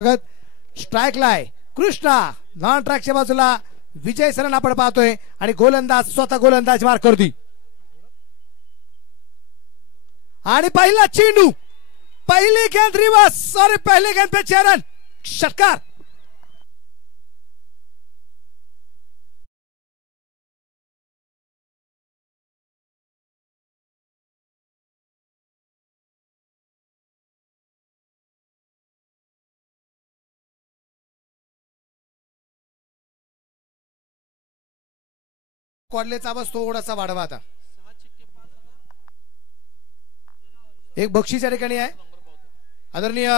Strike लाय Krishna non ट्रॅकच्या बाजूला विजय सरन आपण पाहतोय आणि गोलंदाज स्वतः गोलंदाज मार करतोय आणि पहिला चेंडू पहली गेंद रिवर्स सॉरी पहली गेंद पे चरण षटकार कॉडलेचा आवाज थोडासा वाढवा आता एक बक्षीस या ठिकाणी आहे आदरणीय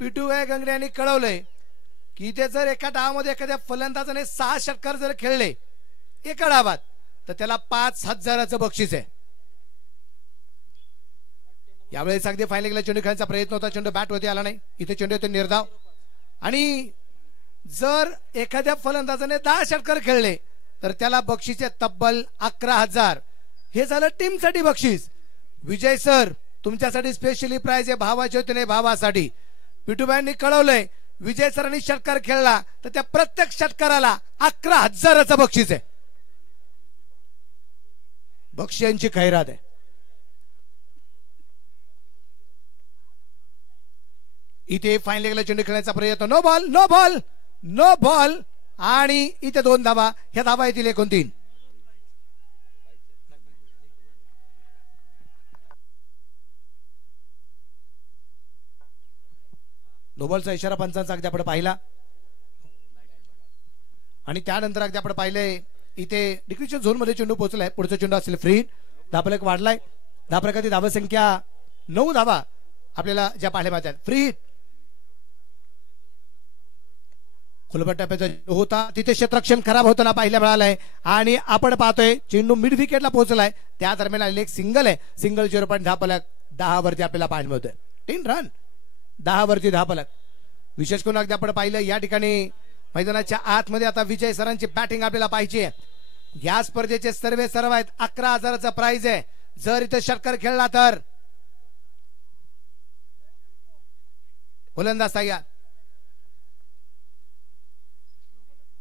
पिटू गंगडे यांनी कळवलंय की इथे जर एका डावामध्ये एखाद्या फलंदाजाने 6 षटकार जर खेळले एका डावात तर त्याला 5,000चं बक्षीस आहे. यावेळेस अगदी फायनल चेंडू खेळण्याचा प्रयत्न होता, चेंडू बॅट वरती आला नाही, इथे चेंडू येतो निर्धाव. आणि जर एखाद्या फलंदाजाने 10 षटकार खेळले तर त्याला बक्षीस आहे तब्बल 11,000. हे झालं टीम साठी बक्षीस. विजय सर तुमच्यासाठी स्पेशली प्राइज आहे भावाच्या वतीने भावासाठी. पिटूबाईंनी कळवलंय विजय सरांनी षटकार खेळला तर त्या प्रत्येक षटकाराला 11,000चं बक्षीस आहे. बक्षिसांची खैरात आहे. इथे फायनल चेंडू खेळण्याचा प्रयत्न no ball no ball no ball आणि इथे 2 धावा. ह्या धावा येतील 1-3. नो बॉलचा इशारा पंचांचा अगदी आपण पाहिला आणि त्यानंतर अगदी आपण पाहिलंय इथे डिक्रिशन झोन मध्ये चेंडू पोहोचलाय. पुढचा चेंडू असेल फ्री. धापलक वाढलाय. धापलकाची धावा संख्या 9 धावा आपल्याला ज्या पाहायला मिळतात. फ्री खुलबट टप्प्याचा होता तिथे क्षेत्ररक्षण खराब होताना पाहायला मिळालंय आणि आपण पाहतोय चेंडू मिड विकेटला पोहोचलाय. त्या दरम्यान आलेले एक सिंगल आहे. सिंगल 0. धापलक 10 वरती आपल्याला पाहायला मिळतोय. 3 रन 10 वरती धापलक. विशेष करून अगदी आपण पाहिलं या ठिकाणी मैदानाच्या आतमध्ये आता विजय सरांची बॅटिंग आपल्याला पाहिजे. या स्पर्धेचे सर्व आहेत. 11,000चं प्राइज आहे. जर इथे षटकार खेळला तर गोलंदाज तयार.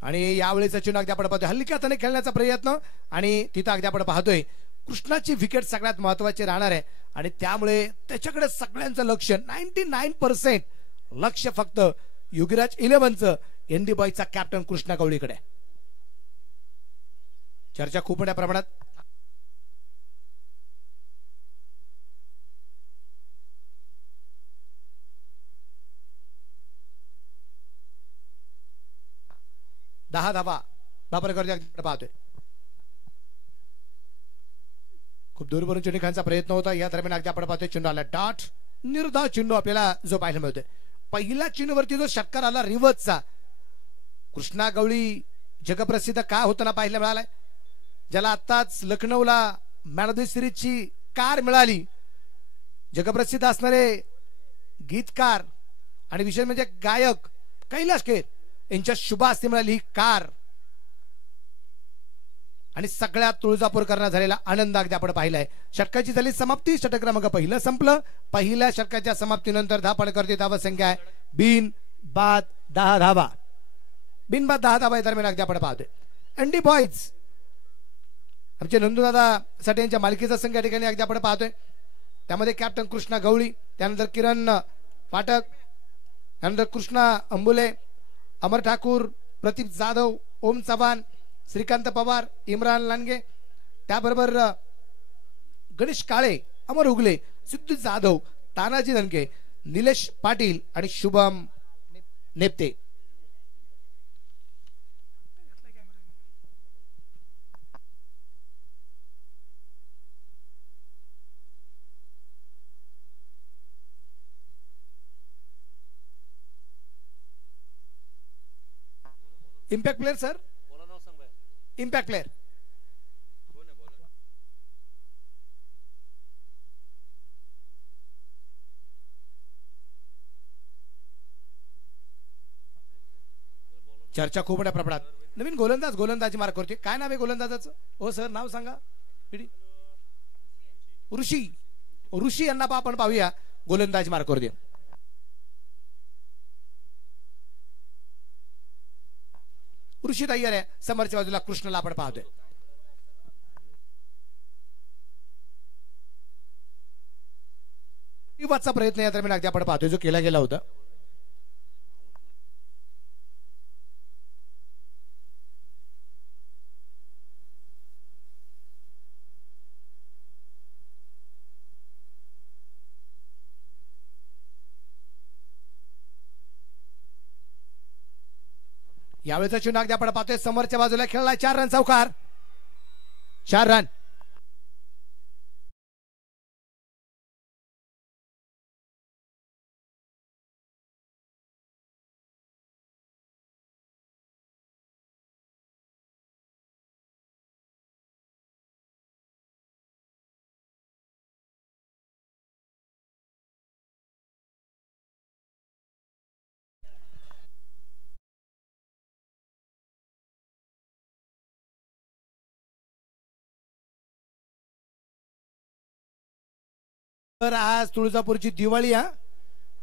आणि यावेळेचा चेंडू अगदी आपण पाहतोय हलक्या हाताने खेळण्याचा प्रयत्न आणि तिथं अगदी आपण पाहतोय कृष्णाची विकेट सगळ्यात महत्वाची राहणार आहे आणि त्यामुळे त्याच्याकडे सगळ्यांचं लक्ष 99% लक्ष फक्त योगीराज 11चं एनडी बॉयचा कॅप्टन कृष्णा गवळीकडे. चर्चा खूप मोठ्या प्रमाणात दहा धावा वापरकर्ते पाहतोय. खूप दूरवरून चेंडू खेळण्याचा प्रयत्न होता. या दरम्यान अगदी आपण पाहतोय चेंडू आला डॉट निर्धाव चेंडू आपल्याला जो पाहायला मिळतोय. पहिला चेंडूवरती जो षटकार आला रिव्हर्सचा कृष्णा गवळी जगप्रसिद्ध का होताना पाहायला मिळालाय. ज्याला आताच लखनौला मॅन ऑफ द सिरीजची कार मिळाली. जगप्रसिद्ध असणारे गीतकार आणि विशेष म्हणजे गायक कैलाश खेर यांच्या शुभ हस्ते मिळाली ही कार आणि सगळ्यात तुळजापूरकरांना झालेला आनंद अगदी आपण पाहिलाय. षटकाची झाली समाप्ती. षटक क्रमांक पहिलं संपलं. पहिल्या षटकाच्या समाप्तीनंतर धापडकरते धावा संख्या आहे बिन बाद 10 धावा. बिन बाद 10 धावा दरम्यान अगदी आपण पाहतोय एनडी बॉयज आमचे नंदूदादा साठी यांच्या मालकीचा संघ या ठिकाणी अगदी आपण पाहतोय. त्यामध्ये कॅप्टन कृष्णा गवळी, त्यानंतर किरण पाठक, त्यानंतर कृष्णा अंबुले, अमर ठाकूर, प्रतीप जाधव, ओम चव्हाण, श्रीकांत पवार, इम्रान लांडगे, त्याबरोबर गणेश काळे, अमर उगले, सिद्धू जाधव, तानाजी धनके, निलेश पाटील आणि Shubham Nepte. Impact player sir, impact player चर्चा खूप मोठ्या प्रमाणात. नवीन गोलंदाजी मार्क करतोय. काय नाव आहे गोलंदाजाचं? हो सर नाव सांगा. ऋषी यांना आपण पाहूया गोलंदाजी मार्क करतोय. ऋषी तयार आहे. समोरच्या बाजूला कृष्णला आपण पाहतोय. वाचा प्रयत्न या दरम्यान अगदी आपण पाहतोय जो केला गेला होता. यावेळेचा चेंडू अगदी आपण पाहतोय समोरच्या बाजूला खेळला. 4 रन चौकार. 4 रन. तर आज तुळजापूरची दिवाळी हा,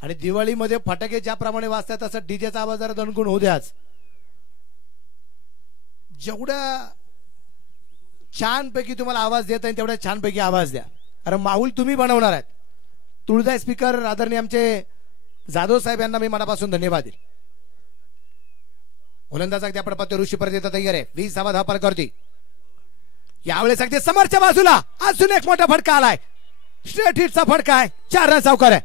आणि दिवाळीमध्ये फटाके ज्याप्रमाणे वाजतात तसं डीजेचा आवाज जरा दणकून होऊ द्या. जेवढा छानपैकी तुम्हाला आवाज देता येईल तेवढा छानपैकी आवाज द्या. अरे माऊल तुम्ही बनवणार आहेत. तुळजा स्पीकर आदरणीय आमचे जाधव साहेब यांना मी मनापासून धन्यवाद देईल. गोलंदाज अगदी आपण पाहतो ऋषी परत येतात तयार आहे. 20 धावा धापल करते. यावेळेस अगदी समोरच्या बाजूला अजून एक मोठा फटका आलाय. स्ट्रेट हिटचा फटका आहे. 4 रन चौकार आहे.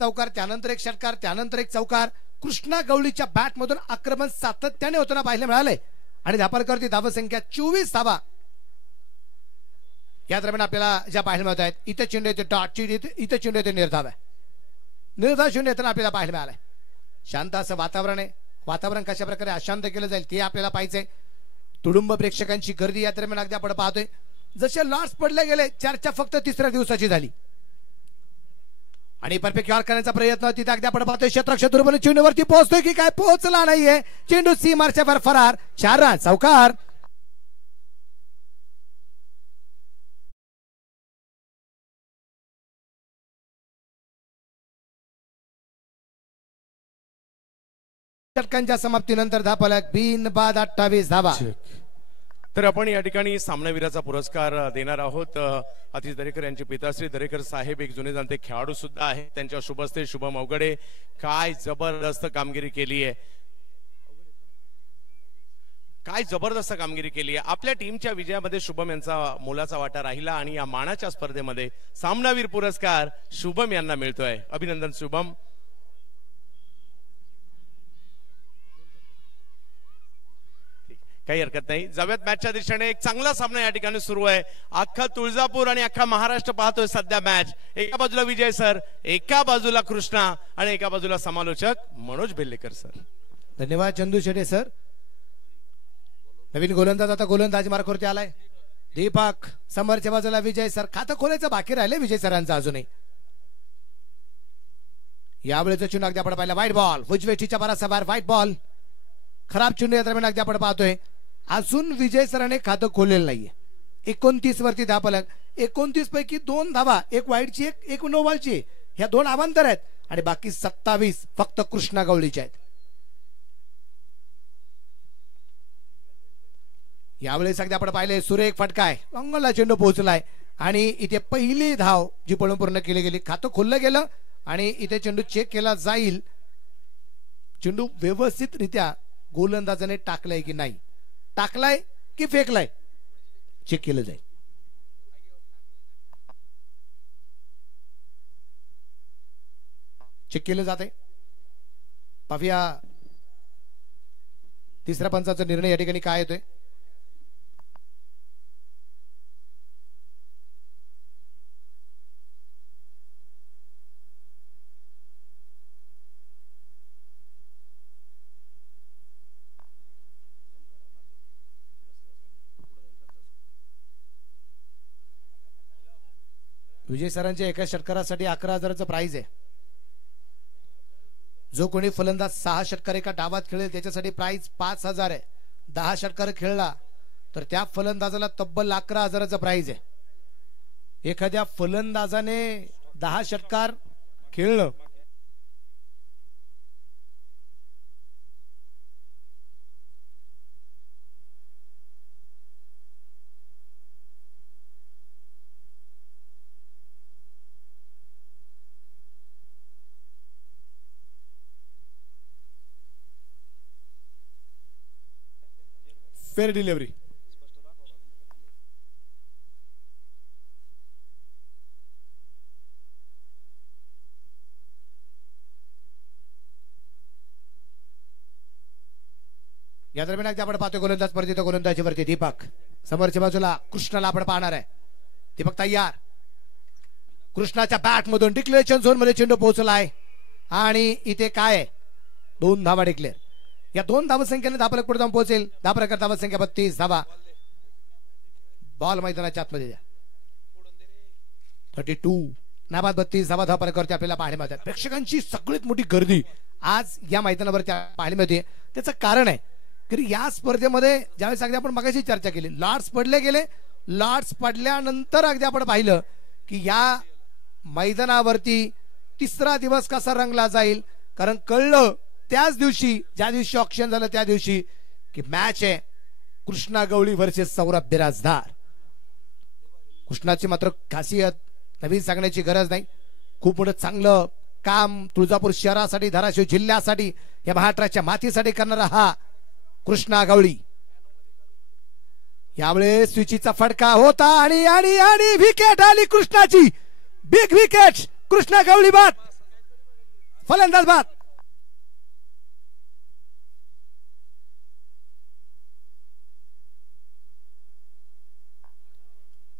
चौकार त्यानंतर एक षटकार त्यानंतर एक चौकार. कृष्णा गवळीच्या बॅट मधून आक्रमण सातत्याने होताना पाहायला मिळाले आणि धापलकरती धाव संख्या 24 धावा या दरम्यान आपल्याला ज्या पाहायला मिळत आहेत. इथे चेंडू येते डॉट, इथे चेंडू येते निर्धाव आहे. निर्धाव चेंडू येताना आपल्याला पाहायला मिळालाय. शांत असं वातावरण आहे. वातावरण कशा प्रकारे अशांत केलं जाईल ते आपल्याला पाहायचंय. तुडुंब प्रेक्षकांची गर्दी या दरम्यान अगदी आपण पाहतोय. जसे लॉट्स पडले गेले चर्चा फक्त 3ऱ्या दिवसाची झाली आणि परफेक्ट यॉर्क करण्याचा प्रयत्न तिथे अगदी आपण पाहतोय. क्षेत्ररक्षक दुर्बल चेंडूवरती पोहोचतोय की काय, पोहोचला नाहीये. चेंडू सीमारच्या वर फरार. 4 रन चौकार. षटकांच्या समाप्तीनंतर धापलक बिन बाद 28 धावा. तर आपण या ठिकाणी सामनावीराचा पुरस्कार देणार आहोत. अतिश दरेकर यांचे पिताश्री दरेकर साहेब एक जुने जाणते खेळाडू सुद्धा आहे. त्यांच्या शुभस्ते शुभम अवघडे काय जबरदस्त कामगिरी केली आहे. काय जबरदस्त कामगिरी केली आहे. आपल्या टीमच्या विजयामध्ये शुभम यांचा मोलाचा वाटा राहिला आणि या मानाच्या स्पर्धेमध्ये सामनावीर पुरस्कार शुभम यांना मिळतोय. अभिनंदन शुभम. काही हरकत नाही. जाऊयात मॅचच्या दिशेने. एक चांगला सामना या ठिकाणी सुरू आहे. अख्खा तुळजापूर आणि अख्खा महाराष्ट्र पाहतोय सध्या मॅच. एका बाजूला विजय सर, एका बाजूला कृष्णा आणि एका बाजूला समालोचक मनोज बेल्लेकर सर. धन्यवाद चंदू शेटे सर. नवीन गोलंदाज आता गोलंदाजी मार्गावरती आलाय. दीपक समोरच्या बाजूला विजय सर. खातं खोलायचं बाकी राहिले विजय सरांचं अजूनही. यावेळेचा चेंडू अगदी आपण पाहिला. व्हाईट बॉल उजवेटीच्या बराचसा बाहेर. व्हाईट बॉल खराब चेंडू या दरम्यान अगदी आपण पाहतोय. अजून विजय सरांनी खातं खोललेलं नाहीये. 29 वरती धापलक. 29 पैकी 2 धावा, एक वाईटची एक नो बॉलची, ह्या 2 अवांतर आहेत आणि बाकी 27 फक्त कृष्णा गवळीच्या आहेत. यावेळेस अगदी आपण पाहिले सुरेख फटका आहे. अंगला चेंडू पोहोचलाय आणि इथे पहिली धाव जी पळून पूर्ण केली गेली. खातं खोललं गेलं आणि इथे चेंडू चेक केला जाईल. चेंडू व्यवस्थितरित्या गोलंदाजाने टाकलाय की नाही, टाकलाय की फेकलाय, चेक केलं जाईल. चेक केलं जाते. पाहूया तिसऱ्या पंचाचा निर्णय या ठिकाणी काय येतोय. विजय सरांच्या एका षटकारासाठी 11,000चं प्राइज आहे. जो कोणी फलंदाज 6 षटकार एका डावात खेळेल त्याच्यासाठी प्राइज 5,000 आहे. 10 षटकार खेळला तर त्या फलंदाजाला तब्बल 11,000चं प्राइज आहे. एखाद्या फलंदाजाने 10 षटकार खेळलं फेअर डिलिव्हरी. या दरम्यान आपण पाहतोय गोलंदाज स्पर्धेत गोलंदाजीवरती दीपक. समोरच्या बाजूला कृष्णाला आपण पाहणार आहे. दीपक तयार. कृष्णाच्या बॅट मधून डिक्लेरेशन झोन मध्ये चेंडू पोहोचलाय आणि इथे काय आहे 2 धावा डिक्लेअर. या 2 धावसंख्येने धापलक पुढे जाऊन पोहोचेल. धापलकर धावसंख्या 32 धावा. बॉल मैदानाच्या आतमध्ये द्या. 32 नाबाद 32 धावा धापलकरती आपल्याला पाहायला मिळतात. प्रेक्षकांची सगळ्यात मोठी गर्दी आज या मैदानावरती पाहायला मिळते. त्याचं कारण आहे की या स्पर्धेमध्ये ज्यावेळेस अगदी आपण मगाशी चर्चा केली लॉर्ड्स पडले गेले. लॉर्ड्स पडल्यानंतर अगदी आपण पाहिलं की या मैदानावरती 3रा दिवस कसा रंगला जाईल. कारण कळलं त्याच दिवशी ज्या दिवशी ऑक्शन झालं त्या दिवशी की मॅच आहे कृष्णा गवळी वर्सेस सौरभ बिराजदार. कृष्णाची मात्र खासियत नवीन सांगण्याची गरज नाही. खूप मोठं चांगलं काम तुळजापूर शहरासाठी धाराशिव जिल्ह्यासाठी या महाराष्ट्राच्या मातीसाठी करणारा हा कृष्णा गवळी. यावेळेस स्विचीचा फटका होता आणि आणि आणि विकेट आली कृष्णाची. Big wicket. कृष्णा गवळी बाद. फलंदाज बाद.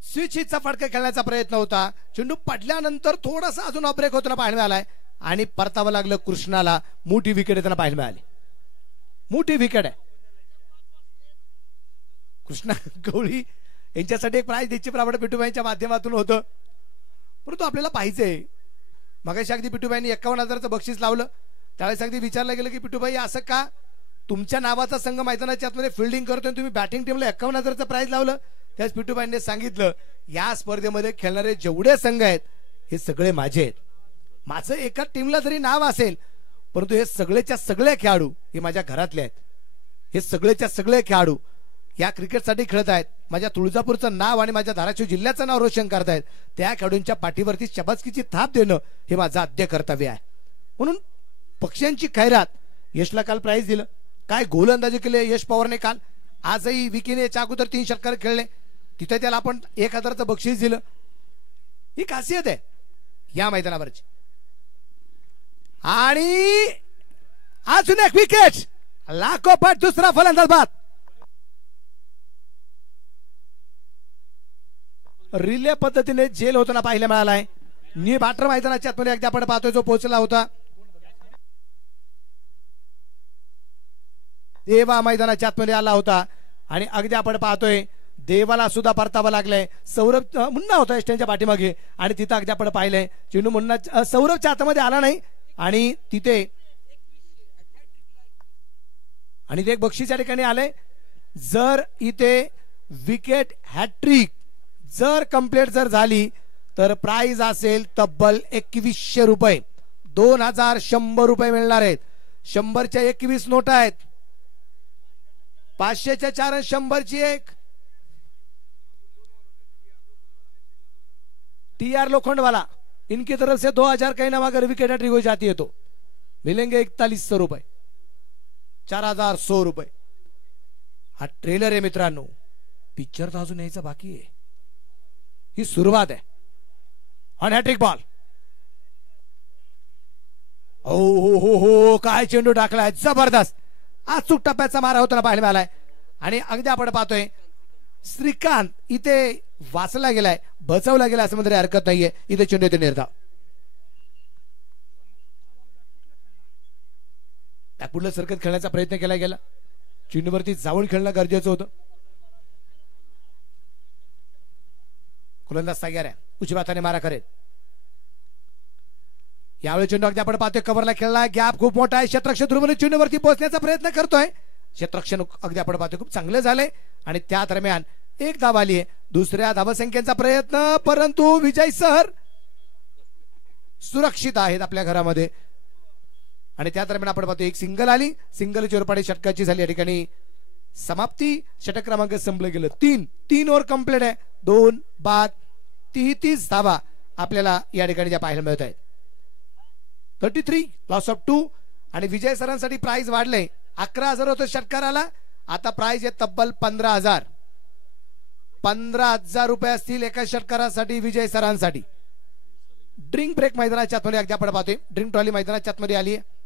स्विचचा फटका खेळण्याचा प्रयत्न होता. चेंडू पडल्यानंतर थोडासा अजून ब्रेक होताना पाहायला मिळालाय आणि परतावं लागलं कृष्णाला. मोठी विकेट येताना पाहायला मिळाली. मोठी विकेट आहे. कृष्णा गवळी यांच्यासाठी एक प्राइज द्यायची प्रमाणे पिटूबाईंच्या माध्यमातून होतं. परंतु आपल्याला पाहिजे मगाशी अगदी पिटूबाईंनी 51,000चं बक्षीस लावलं. त्यावेळेस अगदी विचारलं गेलं की पिटूबाई असं का तुमच्या नावाचा संघ मैदानाच्या आतमध्ये फिल्डिंग करतोय तुम्ही बॅटिंग टीमला 51,000चं प्राइज लावलं. त्याच पिटूबाईंनी सांगितलं या स्पर्धेमध्ये खेळणारे जेवढे संघ आहेत हे सगळे माझे आहेत. माझं एका टीमला जरी नाव असेल परंतु हे सगळेच्या सगळे खेळाडू हे माझ्या घरातले आहेत. हे सगळेच्या सगळे खेळाडू या क्रिकेटसाठी खेळत आहेत. माझ्या तुळजापूरचं नाव आणि माझ्या धाराशिव जिल्ह्याचं नाव रोशन करतायत. त्या खेळाडूंच्या पाठीवरती शबासकीची थाप देणं हे माझं आद्य कर्तव्य आहे. म्हणून पक्ष्यांची खैरात. यशला काल प्राइज दिलं. काय गोलंदाजी केले यश पवारने काल. आजही विकीने याच्या अगोदर 3 षटकार खेळले. तिथे त्याला आपण 1,000चं बक्षीस दिलं. ही खासियत आहे या मैदानावरची. आणि अजून एक विकेट. लाखोपट दुसरा फलंदाज बाद. रिले पद्धतीने जेल होताना पाहायला मिळालाय. नी बाटर मैदानाच्या आतमध्ये अगदी आपण पाहतोय जो पोहोचला होता. देवा मैदानाच्या आतमध्ये आला होता आणि अगदी आपण पाहतोय देवाला सुद्धा परतावं लागलंय. सौरभ मुन्ना होता स्टँडच्या पाठीमागे आणि तिथं अगदी आपण पाहिलंय चेंडू मुन्ना सौरभच्या हातामध्ये आला नाही आणि तिथे एक बक्षीस या ठिकाणी आलंय. जर इथे विकेट हॅट्रिक जर कंप्लीट जर झाली तर प्राइज असेल तब्बल 2100 रुपये. 2100 रुपये मिळणार आहेत. 100च्या 21 नोटा आहेत. 500च्या 4 आणि 100ची 1. TR लोखंडवाला इनकी तरफ से 2000 का इनाम अगर विकेट हॅट्रिक हो जाती है तो मिलेंगे 4100 रुपये. 4100 रुपये. हा ट्रेलर आहे मित्रांनो. पिक्चर तर अजून यायचा बाकी आहे. ही सुरुवात आहे. On hat trick ball. हो काय चेंडू टाकलाय जबरदस्त. अचूक टप्प्याचा मारा होताना पाहायला मिळालाय आणि अगदी आपण पाहतोय श्रीकांत इथे वाचला गेलाय बचावला गेला असं म्हणजे हरकत नाहीये. इथे चेंडू येते निर्धाव. त्या पुढलं सरकत खेळण्याचा प्रयत्न केला गेला. चेंडूवरती जाऊन खेळणं गरजेचं होतं. गोलंदाज तयार आहे. उजव्या हाताने मारा करेल. यावेळी चेंडू अगदी आपण पाहतोय कव्हरला खेळला. गॅप खूप मोठा आहे. क्षेत्ररक्षक ध्रुवने चेंडूवरती पोहोचण्याचा प्रयत्न करतोय. क्षेत्ररक्षण अगदी आपण पाहतोय खूप चांगलं झालंय आणि त्या दरम्यान एक धाव आली आहे. दुसऱ्या धावसंख्येचा प्रयत्न, परंतु विजय सर सुरक्षित आहेत आपल्या घरामध्ये. आणि त्या दरम्यान आपण पाहतो एक सिंगल आली, सिंगलची रूपाने षटकाची झाली. या ठिकाणी समाप्ती. षटक क्रमांक संपलं गेलं. 3 ओव्हर कंप्लीट आहे. 2 बाद 33 धावा आपल्याला या ठिकाणी ज्या पाहायला मिळत आहेत. 33 लॉस ऑफ 2. आणि विजय सरांसाठी प्राइज वाढले. 11,000 होतं षटकाराला, आता प्राइज आहे तब्बल 15,000. 15,000 रुपये असतील एका षटकारासाठी विजय सरांसाठी. ड्रिंक ब्रेक मैदानाच्या आतमध्ये अगदी आपण पाहतोय. ड्रिंक ट्रॉली मैदानाच्या आतमध्ये आली आहे.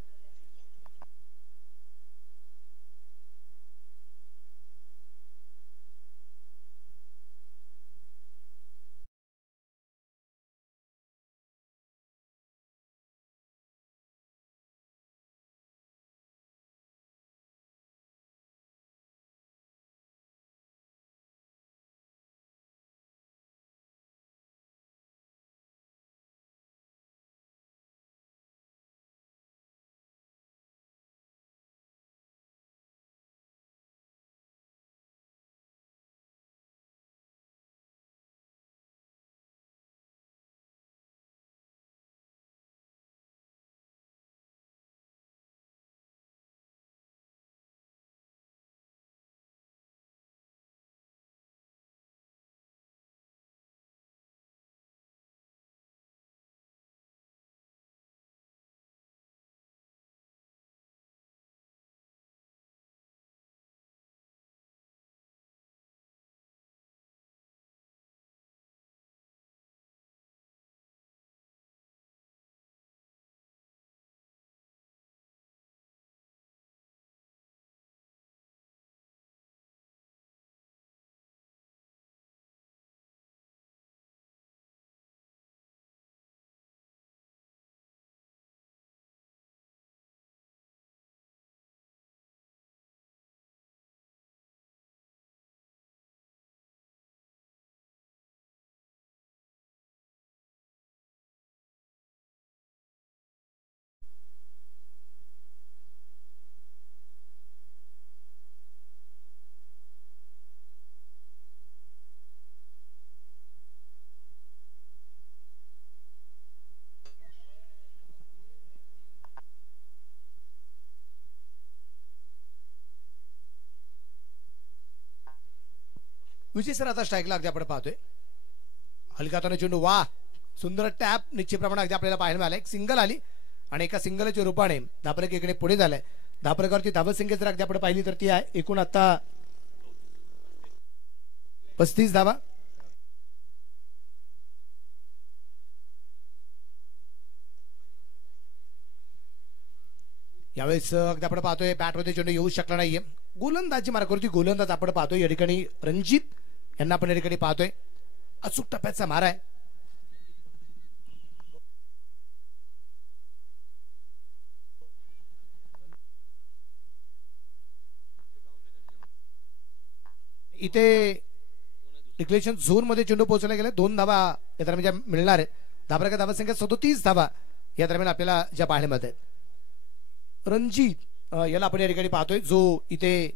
विजय सर आता स्ट्राईकला अगदी आपण पाहतोय. हलकाताने चेंडू, वा सुंदर टॅप निश्चितप्रमाणे अगदी आपल्याला पाहायला मिळाला. एक सिंगल आली आणि एका सिंगलच्या रूपाने धापरक इकडे पुढे झालाय. धापरकरची धावसंख्या जर अगदी आपण पाहिली तर ती आहे एकूण आता 35 धावा. यावेळेस अगदी आपण पाहतोय बॅटमध्ये चेंडू येऊ शकला नाहीये. गोलंदाजी मार्गावरती गोलंदाज आपण पाहतोय या ठिकाणी रणजित यांना आपण या ठिकाणी पाहतोय. अचूक टप्प्याचा मारा आहे. इथे डिक्लेरेशन झोन मध्ये चेंडू पोहोचला गेला. 2 धावा या दरम्यान मिळणार आहेत. धाबरका धावसंख्या 37 धावा या दरम्यान आपल्याला ज्या पाहायला मिळत आहेत. रणजित याला आपण या ठिकाणी पाहतोय जो इथे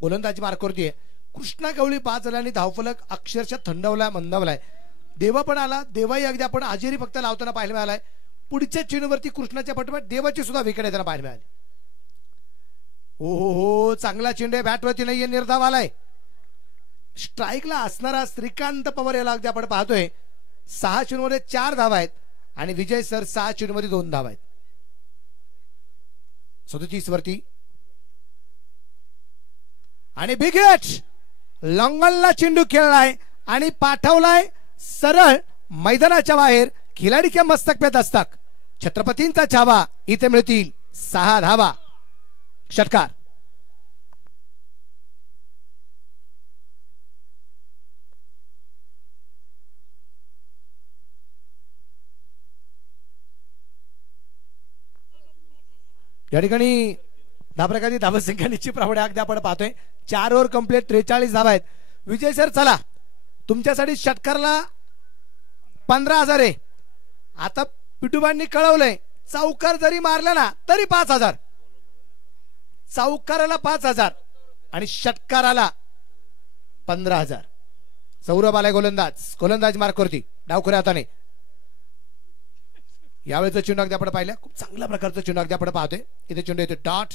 गोलंदाजी मार्कावरती आहे. कृष्णा गवळी 5 झाला आणि धावफलक अक्षरशः थंडवला मंदावलाय. देवा पण आला. देवाही अगदी आपण आजेरी फक्त लावताना पाहायला मिळालाय. पुढच्या चेंडूवरती कृष्णाच्या पाठोपाठ देवाची सुद्धा विकेट येताना पाहायला मिळाली. हो चांगला चेंडू बॅटवरती नाहीये, निर्धाव आलाय. स्ट्राईकला असणारा श्रीकांत पवार याला अगदी आपण पाहतोय. 6 चेंडूमध्ये 4 धावा आहेत आणि विजय सर 6 चेंडूमध्ये 2 धावा आहेत. 37 वरती आणि बिग हिट. लॉंगलला चेंडू खेळलाय आणि पाठवलाय सरळ मैदानाच्या बाहेर. खिलाडीच्या मस्तक पे दस्तक. छत्रपतींचा छावा. इथे मिळतील 6 धावा. षटकार. या ठिकाणी धाबरकाची धावसंख्या निश्चितप्रमाणे अगदी आपण पाहतोय 4 ओव्हर कंप्लीट 43 धावा आहेत. विजय सर चला तुमच्यासाठी षटकारला 15,000 आहे. आता पिटुबांनी कळवलंय चौकार जरी मारला ना तरी 5,000. चौकाराला 5,000 आणि षटकाराला 15,000. सौरभ आलाय गोलंदाज मार्कवरती डावखुऱ्या हाताने. यावेळेचा चेंडू अगदी आपण पाहिलं, खूप चांगल्या प्रकारचा चेंडू अगदी आपण पाहतोय. इथे चेंडू येतो डॉट,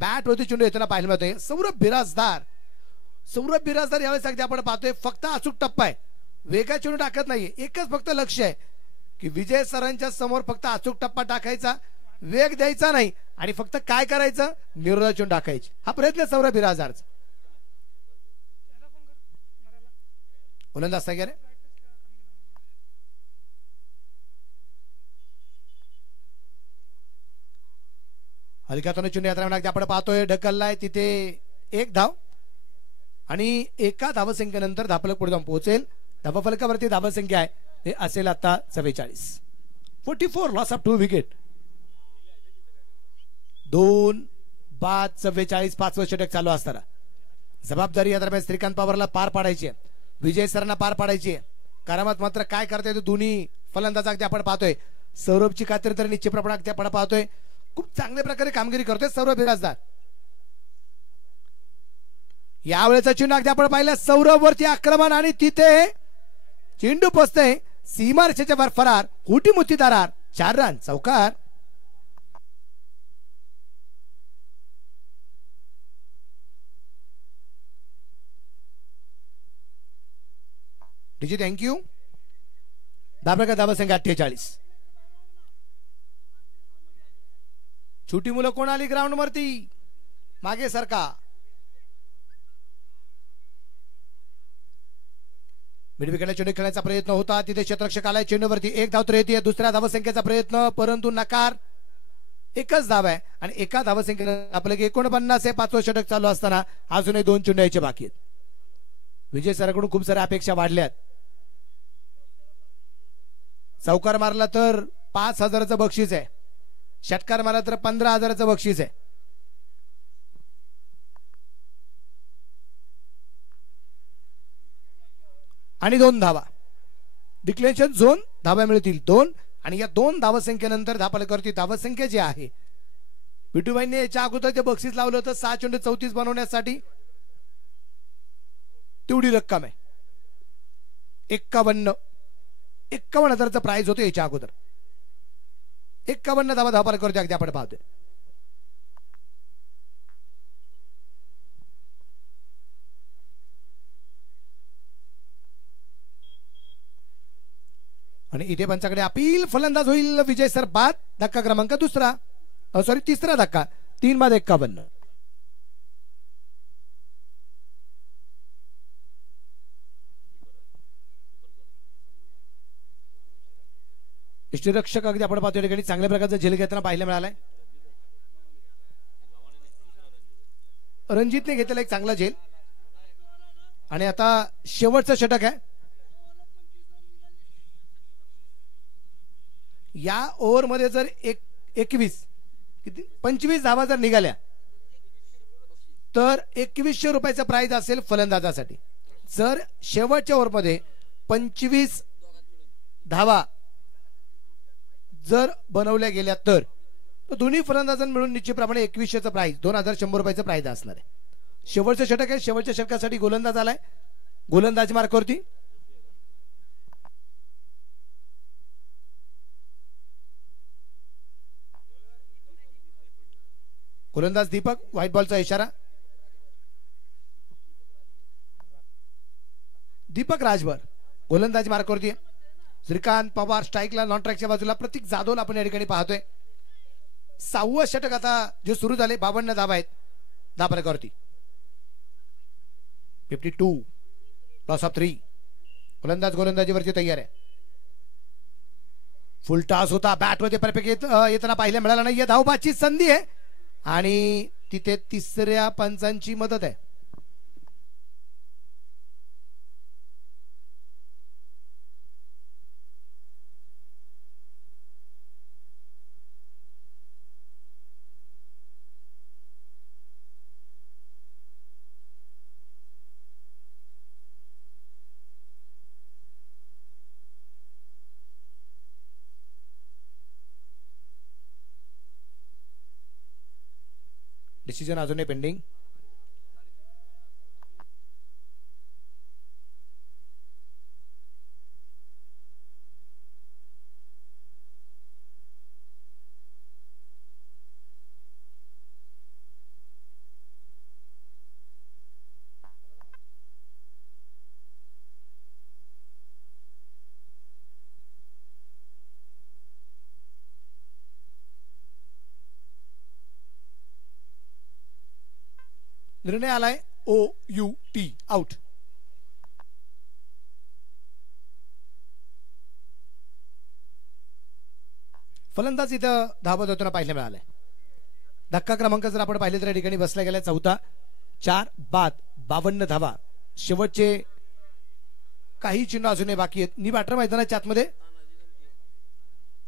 बॅट वरती चेंडू येताना पाहायला मिळतोय. सौरभ बिराजदार यावेळेस अगदी आपण पाहतोय फक्त अचूक टप्पा आहे, वेगा चेंडू टाकत नाहीये. एकच फक्त लक्ष आहे की विजय सरांच्या समोर फक्त अचूक टप्पा टाकायचा, वेग द्यायचा नाही आणि फक्त काय करायचं, निर्णय चेंडू टाकायचे. हा प्रयत्न सौरभ बिराजदारचा. गोलंदाज तयार आहे. हलक्यातून चेंडू यात्रा आपण पाहतोय ढकललाय तिथे. एक धाव आणि एका धावसंख्येनंतर धापलक पुढे जाऊन पोहोचेल. धावफलकावरती धावसंख्या आहे ते असेल आता 44. 44 लॉस ऑफ 2 विकेट. 2 बाद 44. 5वे षटक चालू असताना जबाबदारी या दरम्यान श्रीकांत पवारला पार पाडायची आहे, विजय सरांना पार पाडायची आहे. करामत मात्र काय करताय दोन्ही फलंदाज अगदी आपण पाहतोय. सौरभची खात्री तर निश्चित प्रमाणात आपण पाहतोय खूप चांगल्या प्रकारे कामगिरी करतोय सौरभ बिराजदार. यावेळेचा चेंडू अगदी आपण पाहिलं सौरभ वरती आक्रमण आणि तिथे चेंडू पोचते सीमारेषेच्या वर फरार. हुटी मुठी दरार. 4 रन चौकार. डीजी थँक्यू. धावसंख्या 48. छोटी मुलं कोण आली ग्राउंड वरती, मागे सरका. मिडविकेटला चेंडू खेळण्याचा प्रयत्न होता, तिथे क्षेत्ररक्षक आलाय चेंडूवरती. एक धाव तर येते. दुसऱ्या धावसंख्येचा प्रयत्न परंतु नकार. एकच धाव आहे आणि एका धावसंख्येनं आपलं 49 आहे. 5वं षटक चालू असताना अजूनही 2 चेंडू यायचे बाकी आहेत. विजय सराकडून खूप साऱ्या अपेक्षा वाढल्यात. चौकार मारला तर 5,000चं बक्षीस आहे, षटकार मारला तर 15,000चं बक्षीस आहे. आणि 2 धावा. डिक्लेरेशन झोन धावा मिळतील 2 आणि या 2 धावसंख्येनंतर धापलकरती धावसंख्या जी आहे, विठूबाईंनी याच्या अगोदर जे बक्षीस लावलं होतं 6 चेंडू 34 बनवण्यासाठी, तेवढी रक्कम आहे. 51,000चं प्राइज होतं याच्या अगोदर. 51 धावा धापलकरती अगदी आपण पाहतोय. आणि इथे पंचाकडे अपील. फलंदाज होईल विजय सर बाद. धक्का क्रमांक तिसरा धक्का. 3 बाद 51. यष्टीरक्षक अगदी आपण पाहतो ठिकाणी चांगल्या प्रकारचा झेल घेताना पाहायला मिळालाय. रणजितने घेतलेला एक चांगला झेल आणि आता शेवटचं षटक आहे. या ओव्हर मध्ये जर 25 धावा जर निघाल्या तर 2100 रुपयाचा प्राइज असेल फलंदाजासाठी. जर शेवटच्या ओव्हर मध्ये 25 धावा जर बनवल्या गेल्या तर दोन्ही फलंदाजांना मिळून निश्चितप्रमाणे 2100चं प्राइज 2100 रुपयाचं प्राइज असणार आहे. शेवटचं षटक आहे. शेवटच्या षटकासाठी गोलंदाज आलाय. गोलंदाज मार्कवरती. गोलंदाज दीपक. व्हाईट बॉलचा इशारा. दीपक राजभर गोलंदाज मार्कवरती. श्रीकांत पवार स्ट्राईकला, नॉन ट्रॅकच्या बाजूला. प्रतीक जाधव आपण या ठिकाणी पाहतोय. 6वं षटक आता जे सुरू झाले. 52 धावा आहेत धापलकावरती. 52 लॉस ऑफ 3. गोलंदाज गोलंदाजीवरती तयार आहे. फुल टॉस होता. बॅटवरती परफेक्ट येताना पाहायला मिळाला नाही. धावबाची संधी आहे आणि तिथे तिसऱ्या पंचांची मदत आहे. डिसिजन अजूनही पेंडिंग. निर्णय आलाय OUT, आउट. फलंदाज इथं धावत होताना पाहायला मिळालाय. धक्का क्रमांक जर आपण पाहिले तर या ठिकाणी बसला गेला चौथा. 4 बाद 52 धावा. शेवटचे काही चिन्ह अजूनही बाकी आहेत. नी बॅटर मैदानाच्या आतमध्ये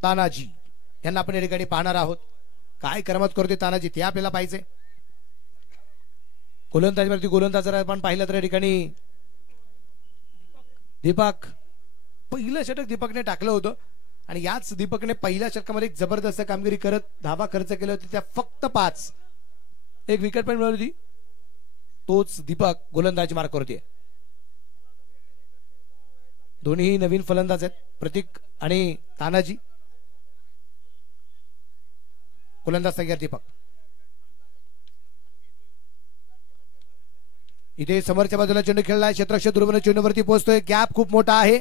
तानाजी यांना आपण या ठिकाणी पाहणार आहोत. काय करमत करते तानाजी ते आपल्याला पाहिजे. गोलंदाजीवरती गोलंदाज जर आपण पाहिलं तर या ठिकाणी दीपक, पहिलं षटक दीपकने टाकलं होतं आणि याच दीपकने पहिल्या षटकामध्ये एक जबरदस्त कामगिरी करत धावा खर्च केले होते. त्या फक्त 5, एक विकेट पण मिळवली. तोच दीपक गोलंदाजी मार्क करते. दोन्ही नवीन फलंदाज आहेत, प्रतीक आणि तानाजी. गोलंदाज तयार दीपक. इथे समोरच्या बाजूला चेंडू खेळलाय. क्षेत्ररक्षक दुर्बल चेंडूवरती पोहोचतोय. गॅप खूप मोठा आहे.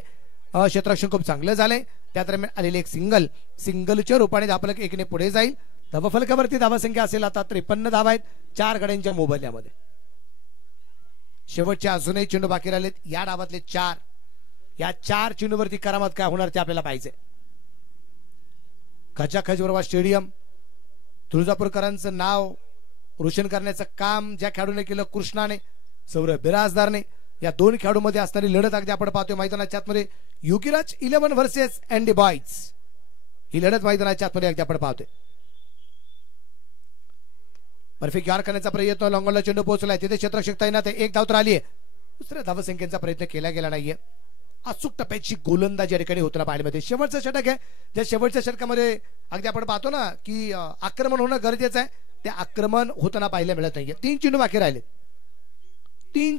क्षेत्ररक्षण खूप चांगलं झालंय. त्या दरम्यान आलेले एक सिंगलच्या रूपाने धापलक 1ने पुढे जाईल. धावफलकावरती धावासंख्या असेल आता 53 धावा आहेत 4 गड्यांच्या मोबदल्यामध्ये. शेवटचे अजूनही चेंडू बाकी राहिलेत. या डावातले 4, या 4 चेंडूवरती करामत काय होणार ते आपल्याला पाहिजे. खचाखच बरोबर स्टेडियम, तुळजापूरकरांचं नाव रोशन करण्याचं काम ज्या खेळाडूने केलं, कृष्णाने, सौरभ बिराजदारने, या 2 खेळाडूंमध्ये असणारी लढत अगदी आपण पाहतोय मैदानाच्या आतमध्ये. युकीराज 11 वर्सेस अँडी बॉयज, ही लढत मैदानाच्या आतमध्ये अगदी आपण पाहतोय. परफेक्ट यार करण्याचा प्रयत्न, लॉंगॉनला चेंडू पोहोचलाय. तिथे क्षेत्ररक्षक तैनात आहे. एक धाव तर आली आहे. दुसऱ्या धावसंख्येचा प्रयत्न केला गेला नाहीये. अचूक टप्प्याची गोलंदाजी या ठिकाणी होताना पाहायला मिळते. शेवटचं षटक आहे. ज्या शेवटच्या षटकामध्ये अगदी आपण पाहतो ना की आक्रमण होणं गरजेचं आहे, ते आक्रमण होताना पाहायला मिळत नाहीये. 3 चेंडू बाकी राहिले. 3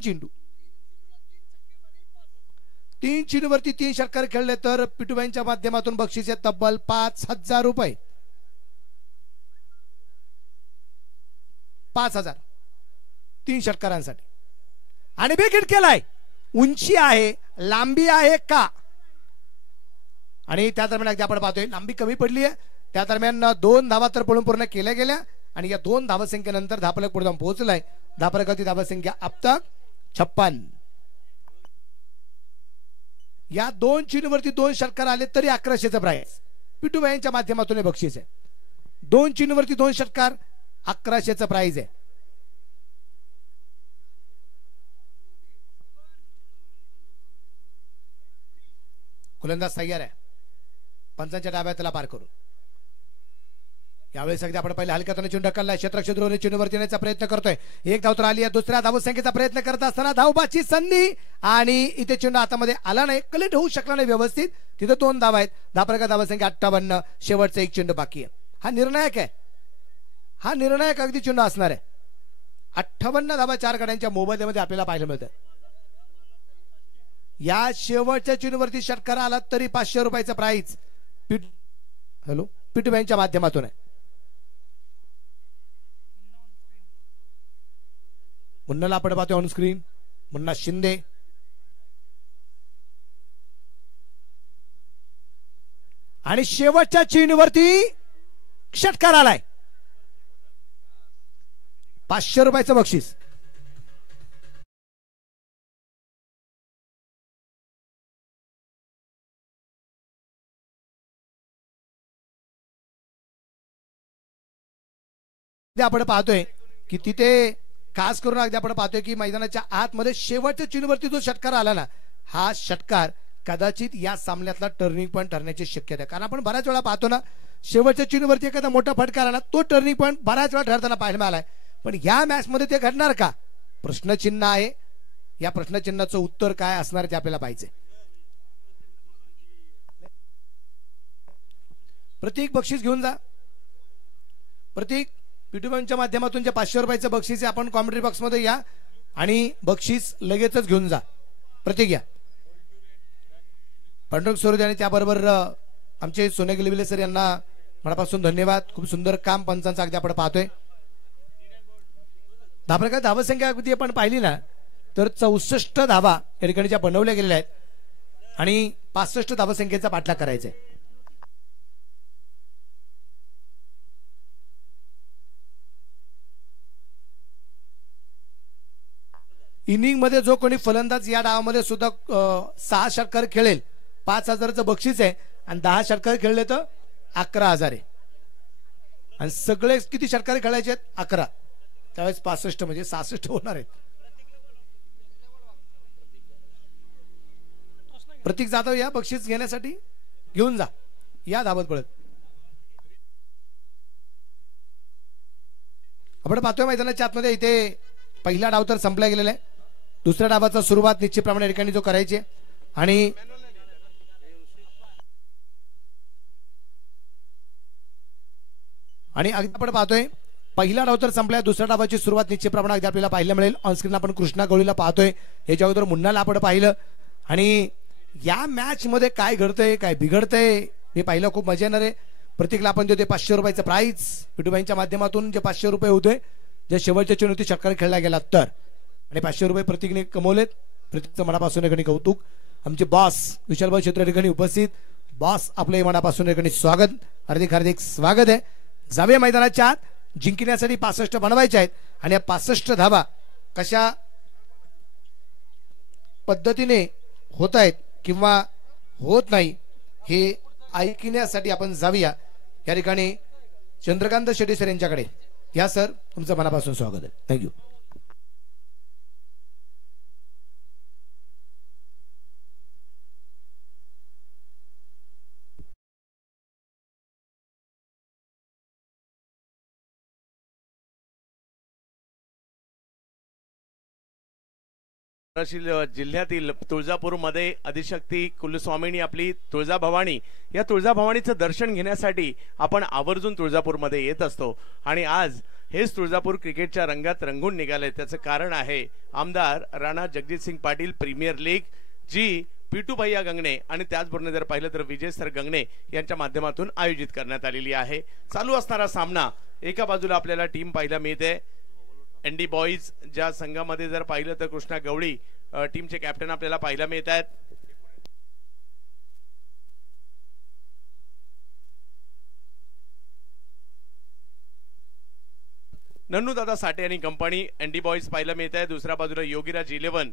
चेंडूवरती 3 षटकार खेळले तर पिटूबाईंच्या माध्यमातून बक्षीस आहे तब्बल 5,000 रुपये. 5,000 3 षटकारांसाठी. आणि विकेट केलाय. उंची आहे, लांबी आहे का, आणि त्या दरम्यान अगदी आपण पाहतोय लांबी कमी पडली आहे. त्या दरम्यान 2 धावा तर पळून पूर्ण केल्या गेल्या आणि या 2 धावसंख्येनंतर धापलक पुढे जाऊन पोहोचलाय. धापलकाची धावसंख्या अब तक 56. या 2 चेंडूवरती 2 षटकार आले तरी 1100चं प्राइस पिटूबाईंच्या माध्यमातून बक्षीस आहे. 2 चेंडूवरती 2 षटकार 1100चं प्राइस आहे. गोलंदाज तयार आहे. पंचांच्या डाव्या त्याला पार करून यावेळेस अगदी आपण पहिल्या हलक्यातून चेंडू ढकललाय. क्षेत्ररक्षक द्रोणी चेंडूवरती येण्याचा प्रयत्न करतोय. एक धाव तर आली आहे. दुसऱ्या धावसंख्येचा प्रयत्न करत असताना धावबाची संधी आणि इथे चेंडू हातामध्ये आला नाही, कलेक्ट होऊ शकला नाही व्यवस्थित. तिथे 2 धावा आहेत. धापलका धावसंख्या 58. शेवटचा एक चेंडू बाकी आहे. हा निर्णायक आहे. हा निर्णायक अगदी चेंडू असणार आहे. 58 धावा 4 गड्यांच्या मोबदल्यामध्ये आपल्याला पाहायला मिळतं. या शेवटच्या चेंडूवरती षटकार आला तरी 500 रुपयाचा प्राइज पिटूबाईंच्या माध्यमातून आहे. मुन्नाला आपण पाहतोय ऑन स्क्रीन. मुन्ना शिंदे, आणि शेवटच्या चेंडूवरती षटकार आलाय. 500 रुपयाचं बक्षीस. आपण पाहतोय की तिथे खास करून अगदी आपण पाहतोय की मैदानाच्या आतमध्ये शेवटच्या चेंडूवरती जो षटकार आला ना, हा षटकार कदाचित या सामन्यातला टर्निंग पॉईंट ठरण्याची शक्यता आहे. कारण आपण बऱ्याच वेळा पाहतो ना, शेवटच्या चेंडूवरती एखादा मोठा फटकार आला, तो टर्निंग पॉईंट बऱ्याच वेळा ठरताना पाहायला मिळालाय. पण या मॅच मध्ये ते घडणार का, प्रश्नचिन्ह आहे. या प्रश्नचिन्हाचं उत्तर काय असणार ते आपल्याला पाहिजे. प्रतीक बक्षीस घेऊन जा. प्रतीक, पिटूबाईंच्या माध्यमातून जे 500 रुपयाचं बक्षीस आहे, आपण कॉमेंट्री बॉक्स मध्ये या आणि बक्षीस लगेचच घेऊन जा. प्रतीक या. पांडुरंग सोरुदे आणि त्याबरोबर आमचे सोने गिलविले सर यांना मनापासून धन्यवाद. खूप सुंदर काम पंचांचं अगदी आपण पाहतोय. धापलका धावसंख्या अगदी आपण पाहिली ना तर 64 धावा या ठिकाणी ज्या बनवल्या गेलेल्या आहेत आणि 65 धावसंख्येचा पाठलाग करायचा आहे. इनिंग मध्ये जो कोणी फलंदाज या डावामध्ये सुद्धा 6 षटकार खेळेल 5,000चं बक्षीस आहे आणि 10 षटकार खेळले तर 11,000 आहे. आणि सगळे किती षटकार खेळायचे आहेत? 11. त्यावेळेस 65 म्हणजे 66 होणार आहेत. प्रतीक जाधव या बक्षीस घेण्यासाठी घेऊन जा, या धावत पळत. आपण पाहतोय मैदानाच्या आतमध्ये इथे पहिला डाव तर संपला गेलेला आहे. दुसऱ्या डावाचा सुरुवात निश्चितप्रमाणे ठिकाणी जो करायची आणि अगदी आपण पाहतोय पहिला डाव तर संपलाय. दुसऱ्या डावाची सुरुवात निश्चितप्रमाणे अगदी आपल्याला पाहायला मिळेल. ऑनस्क्रीन आपण कृष्णा गवळीला पाहतोय, ह्याच्या अगोदर मुन्नाला आपण पाहिलं. आणि या मॅच मध्ये काय घडतंय काय बिघडतंय हे पाहिलं, खूप मजा येणार आहे. प्रत्येकाला आपण देतो 500 रुपयाचं प्राइज विठुबाईंच्या माध्यमातून, जे 500 रुपये होते जे शेवटच्या चुनौती षटकार खेळला गेला तर, आणि 500 रुपये प्रतीकने कमवलेत. प्रतीकचं मनापासून या ठिकाणी कौतुक. आमचे बॉस विशालभाई क्षेत्र या ठिकाणी उपस्थित. बॉस आपले मनापासून या ठिकाणी स्वागत, हार्दिक हार्दिक स्वागत आहे. जावे मैदानाच्या आत. जिंकण्यासाठी 65 बनवायचे आहेत आणि या 65 धावा कशा पद्धतीने होत आहेत किंवा होत नाही हे ऐकण्यासाठी आपण जाऊया या ठिकाणी चंद्रकांत शेट्टी सर यांच्याकडे. या सर, तुमचं मनापासून स्वागत आहे. थँक्यू. जिल्ह्यातील तुळजापूरमध्ये आदिशक्ती कुलस्वामिनी आपली तुळजाभवानी, या तुळजाभवानीचं दर्शन घेण्यासाठी आपण आवर्जून तुळजापूरमध्ये येत असतो. आणि आज हेच तुळजापूर क्रिकेटच्या रंगात रंगून निघाले. त्याचं कारण आहे आमदार राणा जगजितसिंग पाटील प्रीमियर लीग, जी पिटू भैया गंगणे आणि त्याचबरोबर जर पाहिलं तर विजय सर गंगणे यांच्या माध्यमातून आयोजित करण्यात आलेली आहे. चालू असणारा सामना, एका बाजूला आपल्याला टीम पाहायला मिळते एनडी बॉईज, ज्या संघामध्ये जर पाहिलं तर कृष्णा गवळी टीमचे कॅप्टन आपल्याला पाहायला मिळत आहेत. नन्नू दादा साठे आणि कंपनी एनडी बॉईज पाहायला मिळत आहे. दुसऱ्या बाजूला योगीराज 11,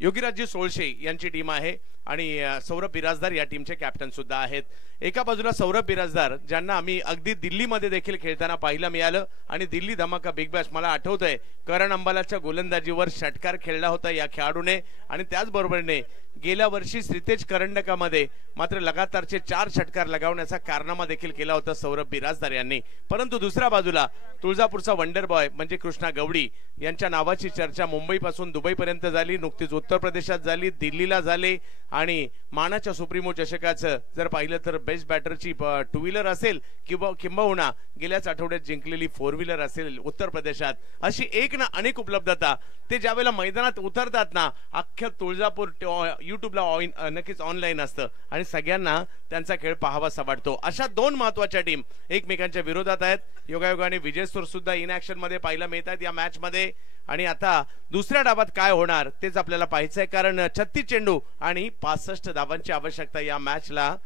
योगीराजजी सोळशे यांची टीम आहे आणि सौरभ बिराजदार या टीमचे कॅप्टन सुद्धा आहेत. एका बाजूला सौरभ बिराजदार, ज्यांना आम्ही अगदी दिल्लीमध्ये देखील खेळताना पाहायला मिळालं आणि दिल्ली धमाका बिग बॅश, मला आठवतंय करण अंबालाच्या गोलंदाजीवर षटकार खेळला होता या खेळाडूने. आणि त्याचबरोबरीने गेल्या वर्षी श्रीतेज करंडकामध्ये मात्र लगातारचे 4 षटकार लगावण्याचा कारनामा देखील केला होता सौरभ बिराजदार यांनी. परंतु दुसऱ्या बाजूला तुळजापूरचा वंडर बॉय म्हणजे कृष्णा गवळी यांच्या नावाची चर्चा मुंबईपासून दुबईपर्यंत झाली, नुकतीच उत्तर प्रदेशात झाली, दिल्लीला झाली. आणि मानाच्या सुप्रीमो चषकाचं जर पाहिलं तर बेस्ट बॅटरची 2 व्हीलर असेल किंबहुना गेल्याच आठवड्यात जिंकलेली 4 व्हीलर असेल उत्तर प्रदेशात, अशी एक ना अनेक उपलब्धता ते ज्यावेळेला मैदानात उतरतात ना, अख्ख्या तुळजापूर युट्यूबला नक्कीच ऑनलाईन असतं आणि सगळ्यांना त्यांचा खेळ पाहावासा वाटतो. अशा 2 महत्वाच्या टीम एकमेकांच्या विरोधात आहेत. योगायोगाने विजय सूर सुद्धा इन ऍक्शन मध्ये पाहायला मिळतात या मॅच मध्ये. आणि आता दुसऱ्या डावात काय होणार तेच आपल्याला पाहायचं आहे, कारण 36 चेंडू आणि 65 धावांची आवश्यकता या मॅचला,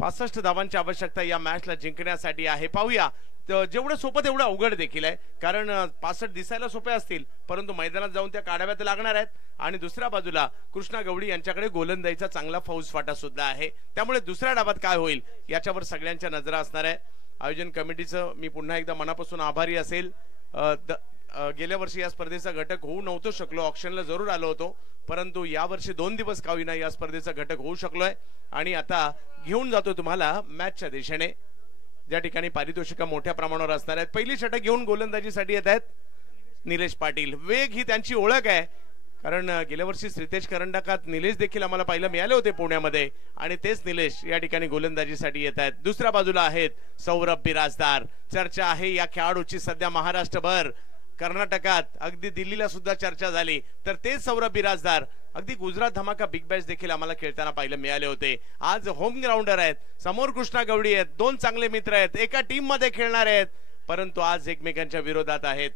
65 धावांची आवश्यकता या मॅचला जिंकण्यासाठी आहे. पाहूया, जेवढं सोपं तेवढं अवघड देखील आहे, कारण 65 दिसायला सोपे असतील परंतु मैदानात जाऊन त्या काढाव्यात लागणार आहेत. आणि दुसऱ्या बाजूला कृष्णा गवळी यांच्याकडे गोलंदाजीचा चांगला फौजफाटा सुद्धा आहे. त्यामुळे दुसऱ्या डावात काय होईल याच्यावर सगळ्यांच्या नजरा असणार आहे. आयोजन कमिटीचं मी पुन्हा एकदा मनापासून आभारी असेल. गेल्या वर्षी या स्पर्धेचा घटक होऊ नव्हतो शकलो, ऑप्शनला जरूर आलो होतो, परंतु यावर्षी 2 दिवस का होईना या स्पर्धेचा घटक होऊ शकलोय. आणि आता घेऊन जातो तुम्हाला मॅचच्या दिशेने, ज्या ठिकाणी पारितोषिका मोठ्या प्रमाणावर असणार आहेत. पहिली षटक घेऊन गोलंदाजीसाठी येत आहेत निलेश पाटील. वेग ही त्यांची ओळख आहे, कारण गेल्या वर्षी श्रीतेज करंडकात निलेश देखील आम्हाला पाहायला मिळाले होते पुण्यामध्ये, आणि तेच निलेश या ठिकाणी गोलंदाजीसाठी येत आहेत. दुसऱ्या बाजूला आहेत सौरभ बिराजदार. चर्चा आहे या खेळाडूची सध्या महाराष्ट्रभर, कर्नाटकात, अगदी दिल्लीला सुद्धा चर्चा झाली. तर तेच सौरभ बिराजदार अगदी गुजरात धमाका बिग बॅश देखील आम्हाला खेळताना पाहायला मिळाले होते. आज होम ग्राउंडर आहेत, समोर कृष्णा गवळी आहेत, 2 चांगले मित्र आहेत, एका टीम मध्ये खेळणार आहेत, परंतु आज एकमेकांच्या विरोधात आहेत.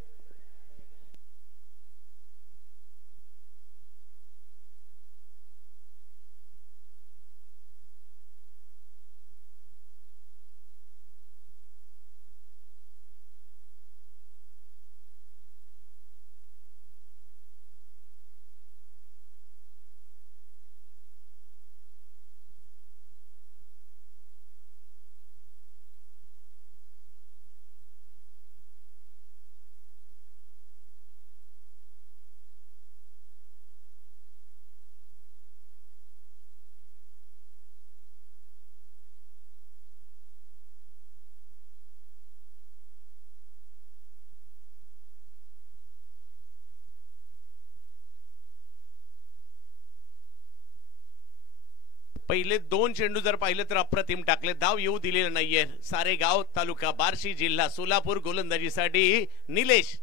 पहिले 2 चेंडू जर पाहिलं तर अप्रतिम टाकले, धाव येऊ दिलेलं नाहीये. सारेगाव तालुका बार्शी जिल्हा सोलापूर गोलंदाजीसाठी निलेश.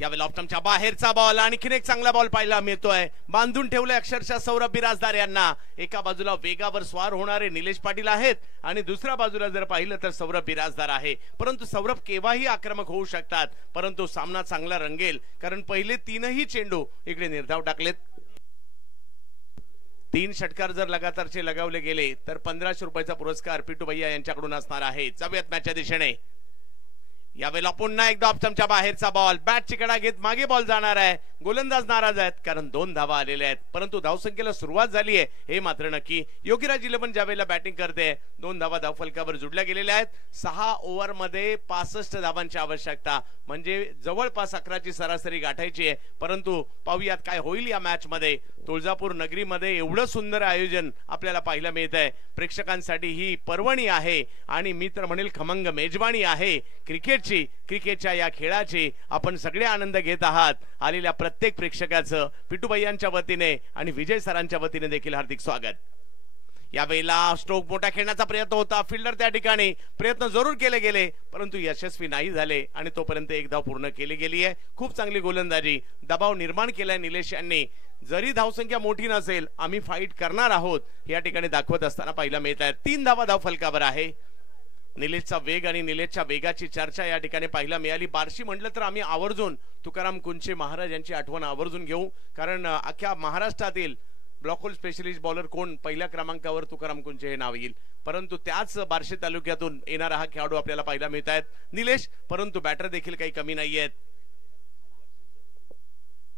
यावेळेला ऑप्टमच्या बाहेरचा बॉल, आणखीन एक चांगला बॉल पाहायला मिळतोय. बांधून ठेवलंय अक्षरशः सौरभ बिराजदार यांना. एका बाजूला वेगावर स्वार होणारे निलेश पाटील आहेत आणि दुसऱ्या बाजूला जर पाहिलं तर सौरभ बिराजदार आहे. परंतु सौरभ केव्हाही आक्रमक होऊ शकतात, परंतु सामना चांगला रंगेल कारण पहिले 3ही चेंडू इकडे निर्धाव टाकलेत. 3 षटकार जर लगातारचे लगावले गेले तर 1500 रुपयाचा पुरस्कार पिटू भैया यांच्याकडून असणार आहे. जाऊयात मॅचच्या दिशेने. यावेळेला पुन्हा एकदा ऑप्शनच्या बाहेरचा बॉल, बॅट चिकडा घेत मागे बॉल जाणार आहे. गोलंदाज नाराज आहेत कारण 2 धावा आलेल्या आहेत, परंतु धावसंख्येला सुरुवात झाली आहे हे मात्र नक्की. योगीराज इलेव्हन ज्यावेळेला बॅटिंग करते 2 धावा धावफलकावर जुडल्या गेलेल्या आहेत. 6 ओव्हरमध्ये 65 धावांची आवश्यकता, म्हणजे जवळपास 11ची सरासरी गाठायची आहे. परंतु पाहूयात काय होईल या मॅच मध्ये. तुळजापूर नगरीमध्ये एवढं सुंदर आयोजन आपल्याला पाहायला मिळत आहे. प्रेक्षकांसाठी ही पर्वणी आहे आणि मी तर म्हणेल खमंग मेजवानी आहे क्रिकेटच्या या खेळाची. आपण सगळे आनंद घेत आहात. आलेल्या प्रत्येक प्रेक्षकाचं पिटू भैयांच्या वतीने आणि विजय सरांच्या वतीने देखील हार्दिक स्वागत. यावेळेला स्ट्रोक मोठा खेळण्याचा प्रयत्न होता. फिल्डर त्या ठिकाणी प्रयत्न जरूर केले गेले परंतु यशस्वी नाही झाले आणि तोपर्यंत एक धाव पूर्ण केली गेली आहे. खूप चांगली गोलंदाजी, दबाव निर्माण केलाय निलेश यांनी. जरी धावसंख्या मोठी नसेल आम्ही फाईट करणार आहोत या ठिकाणी दाखवत असताना पाहायला मिळत आहे. 3 धावा धावफलकावर आहे. निलेशचा वेग आणि निलेशच्या वेगाची चर्चा या ठिकाणी पाहायला मिळाली. बार्शी म्हटलं तर आम्ही आवर्जून तुकाराम कुंचे महाराज यांची आठवण आवर्जून घेऊ, कारण अख्ख्या महाराष्ट्रातील ब्लॉक होल स्पेशलिस्ट बॉलर कोण पहिल्या क्रमांकावर तुकाराम कुंचे हे नाव येईल. परंतु त्याच बार्शी तालुक्यातून येणारा हा खेळाडू आपल्याला पाहायला मिळत आहेत निलेश. परंतु बॅटर देखील काही कमी नाही आहेत.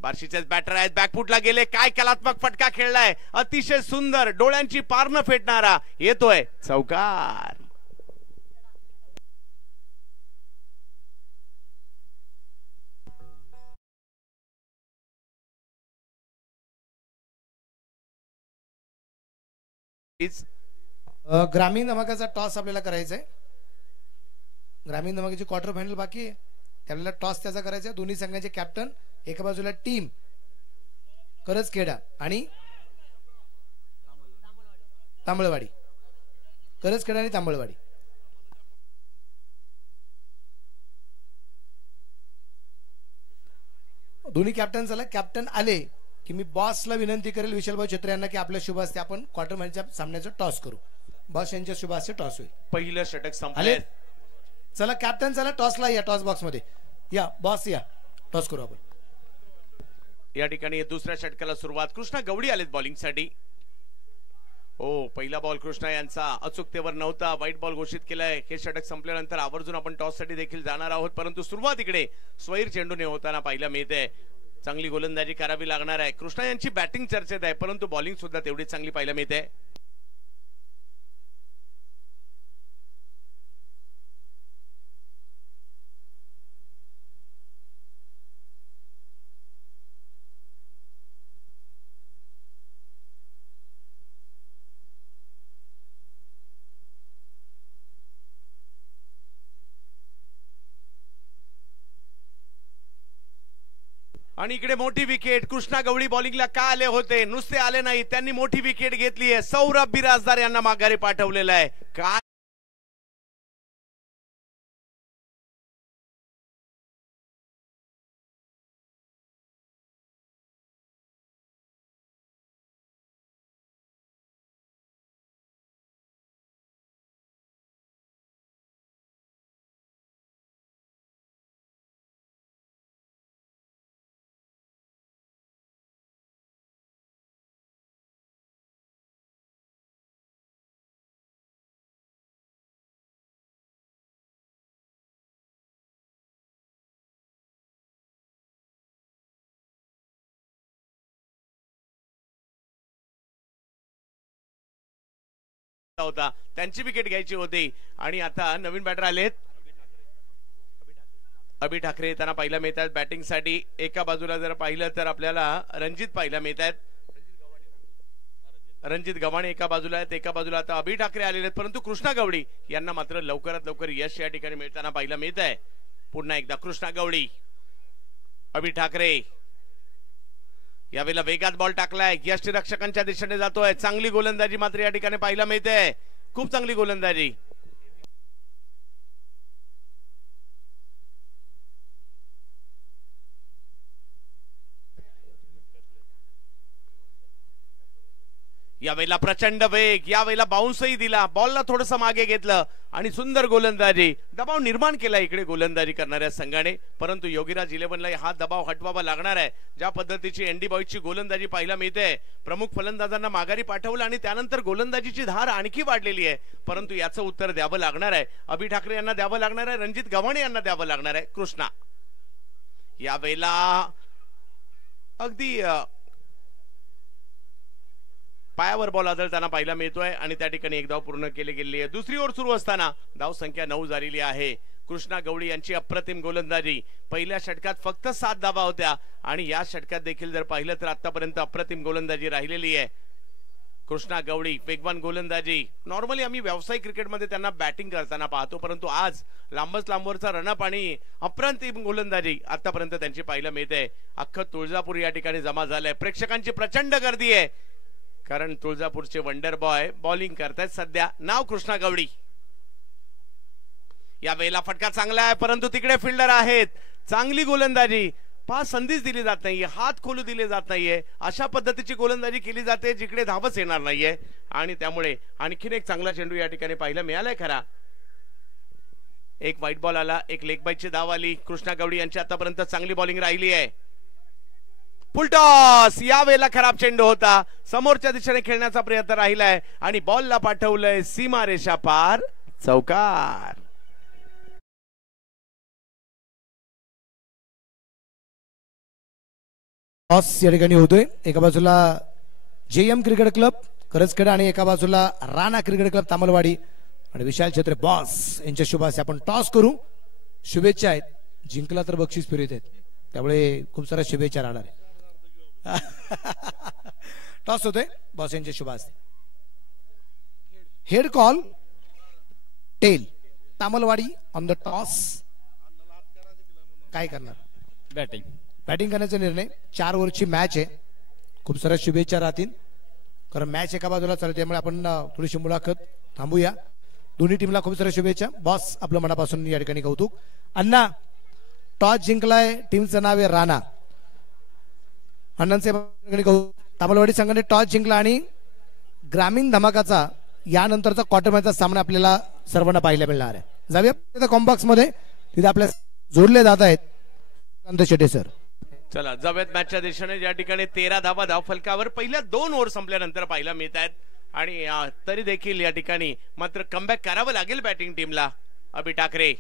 बार्शीचेच बॅटर आहेत. बॅकफुटला गेले, काय कलात्मक फटका खेळलाय, अतिशय सुंदर, डोळ्यांची पार न फेटणारा, येतोय चौकार. ग्रामीण धमाकाचा टॉस आपल्याला करायचा आहे. ग्रामीण धमाकाची क्वार्टर फायनल बाकी आहे, त्याला टॉस त्याचा करायचा आहे. दोन्ही संघाचे कॅप्टन, एका बाजूला टीम करजखेडा आणि तांबळवाडी, करजखेडा आणि तांबळवाडी. दोन्ही कॅप्टन झाला. कॅप्टन आले की मी बॉसला विनंती करेल विशालभाऊ छत्रे यांना की आपल्या शुभ हस्ते आपण क्वार्टर फायनलच्या सामन्याचं टॉस करू. बॉस यांच्या शुभ हस्ते टॉस होईल. पहिलं षटक संपले. चला कॅप्टन, चला टॉसला या, टॉस बॉक्स मध्ये या. बॉस या, टॉस करू आपण. या ठिकाणी दुसऱ्या षटकाला सुरुवात. कृष्णा गवडी आलेत बॉलिंगसाठी. हो, पहिला बॉल कृष्णा यांचा अचूकतेवर नव्हता, वाईट बॉल घोषित केलाय. हे षटक संपल्यानंतर आवर्जून आपण टॉस साठी देखील जाणार आहोत, परंतु सुरुवात इकडे स्वैर चेंडूने होताना पाहायला मिळते. चांगली गोलंदाजी करावी लागणार आहे. कृष्णा यांची बॅटिंग चर्चेत आहे परंतु बॉलिंग सुद्धा तेवढीच चांगली पाहायला मिळते. आणि इकडे मोठी विकेट. कृष्णा गवळी बॉलिंगला का आले होते, नुसते आले नाही, त्यांनी मोठी विकेट घेतली आहे. सौरभ बिराजदार यांना माघारी पाठवलेलं आहे. काय होता, त्यांची विकेट घ्यायची होती. आणि आता नवीन बॅटर आलेत अभि ठाकरे, त्यांना पाहायला मिळत आहेत बॅटिंग साठी. एका बाजूला जर पाहिलं तर आपल्याला रणजित पाहायला मिळत आहेत. रणजित गव्हाणे एका बाजूला आहेत, एका बाजूला आता अभि ठाकरे आलेले आहेत. परंतु कृष्णा गवडी यांना मात्र लवकरात लवकर यश या ठिकाणी मिळताना पाहायला मिळत आहे. पुन्हा एकदा कृष्णा गवडी, अभि ठाकरे, यावेळेला वेगात बॉल टाकलाय, यष्टीरक्षकांच्या दिशेने जातोय. चांगली गोलंदाजी मात्र या ठिकाणी पाहायला मिळते, खूप चांगली गोलंदाजी. यावेळेला प्रचंड वेग, यावेळेला बाउन्सही दिला, बॉलला थोडस मागे घेतलं आणि सुंदर गोलंदाजी, दबाव निर्माण केला इकडे गोलंदाजी करणाऱ्या संघाने. परंतु योगीराज 11ला हा दबाव हटवावा लागणार आहे. ज्या पद्धतीची अँडी बॉयची गोलंदाजी पाहायला मिळते, प्रमुख फलंदाजांना माघारी पाठवलं आणि त्यानंतर गोलंदाजीची धार आणखी वाढलेली आहे. परंतु याचं उत्तर द्यावं लागणार आहे, अभि ठाकरे यांना द्यावं लागणार आहे, रणजित गव्हाणे यांना द्यावं लागणार आहे. कृष्णा यावेळेला अगदी पायावर बॉल आदळताना पाहायला मिळतोय आणि त्या ठिकाणी एक धाव पूर्ण केली गेली आहे. दुसरी ओव्हर सुरू असताना धाव संख्या 9 झालेली आहे. कृष्णा गवळी यांची अप्रतिम गोलंदाजी. पहिल्या षटकात फक्त 7 धावा होत्या आणि या षटकात देखील जर पाहिलं तर आतापर्यंत अप्रतिम गोलंदाजी राहिलेली आहे. कृष्णा गवळी वेगवान गोलंदाजी. नॉर्मली आम्ही व्यावसायिक क्रिकेटमध्ये त्यांना बॅटिंग करताना पाहतो, परंतु आज लांबच लांबवरचा रनअप आणि अप्रतिम गोलंदाजी आतापर्यंत त्यांची पाहायला मिळते. अख्खं तुळजापूर या ठिकाणी जमा झालंय, प्रेक्षकांची प्रचंड गर्दी आहे, कारण तुळजापूरचे वंडर बॉय बॉलिंग करतायत सध्या. नाव कृष्णा गवळी. या वेळेला फटका चांगला आहे, परंतु तिकडे फिल्डर आहेत. चांगली गोलंदाजी, पास संधीच दिली जात नाहीये, हात खोलू दिले जात नाहीये. अशा पद्धतीची गोलंदाजी केली जाते जिकडे धावच येणार नाहीये आणि त्यामुळे आणखीन एक चांगला चेंडू या ठिकाणी पाहायला मिळालाय. खरा एक व्हाईट बॉल आला, एक लेग बाईटची धाव आली. कृष्णा गवळी यांची आतापर्यंत चांगली बॉलिंग राहिली आहे. फुलटॉस, या वेळेला खराब चेंडू होता, समोरच्या दिशेने खेळण्याचा प्रयत्न राहिलाय आणि बॉलला पाठवलंय सीमा रेषा पार, चौकार. टॉस या ठिकाणी होतोय. एका बाजूला JM क्रिकेट क्लब करजखेडा आणि एका बाजूला राणा क्रिकेट क्लब तामलवाडी आणि विशाल छत्रे बॉस यांच्या शुभास आपण टॉस करू. शुभेच्छा आहेत, जिंकला तर बक्षीस फिरत आहेत, त्यामुळे खूप साऱ्या शुभेच्छा राहणार आहे. टॉस होतोय, बॉस यांच्या शुभास. Head call tail, Tamalwadi on the toss. काय करणार? बॅटिंग करण्याचा निर्णय. 4 ओव्हरची मॅच आहे, खूप साऱ्या शुभेच्छा राहतील, कारण मॅच एका बाजूला चालते, त्यामुळे आपण थोडीशी मुलाखत थांबूया. दोन्ही टीमला खूप साऱ्या शुभेच्छा. बॉस आपलं मनापासून या ठिकाणी कौतुक. अण्णा, टॉस जिंकलाय, टीमचं नाव आहे राणा. अण्णांचे तामलवाडी संघाने टॉस जिंकला आणि ग्रामीण धमाकाचा यानंतरचा क्वार्टर मॅचचा सामना आपल्याला सर्वांना पाहायला मिळणार आहे. जाऊया कॉम्बॉक्स मध्ये, तिथे आपल्या जोडले जात आहेत शेटे सर. चला जाऊयात मॅचच्या दिशेने. या ठिकाणी 13 धावा धाव फलकावर पहिल्या 2 ओव्हर संपल्यानंतर पाहायला मिळत आहेत आणि तरी देखील या ठिकाणी मात्र कमबॅक करावं लागेल बॅटिंग टीमला. अभि ठाकरे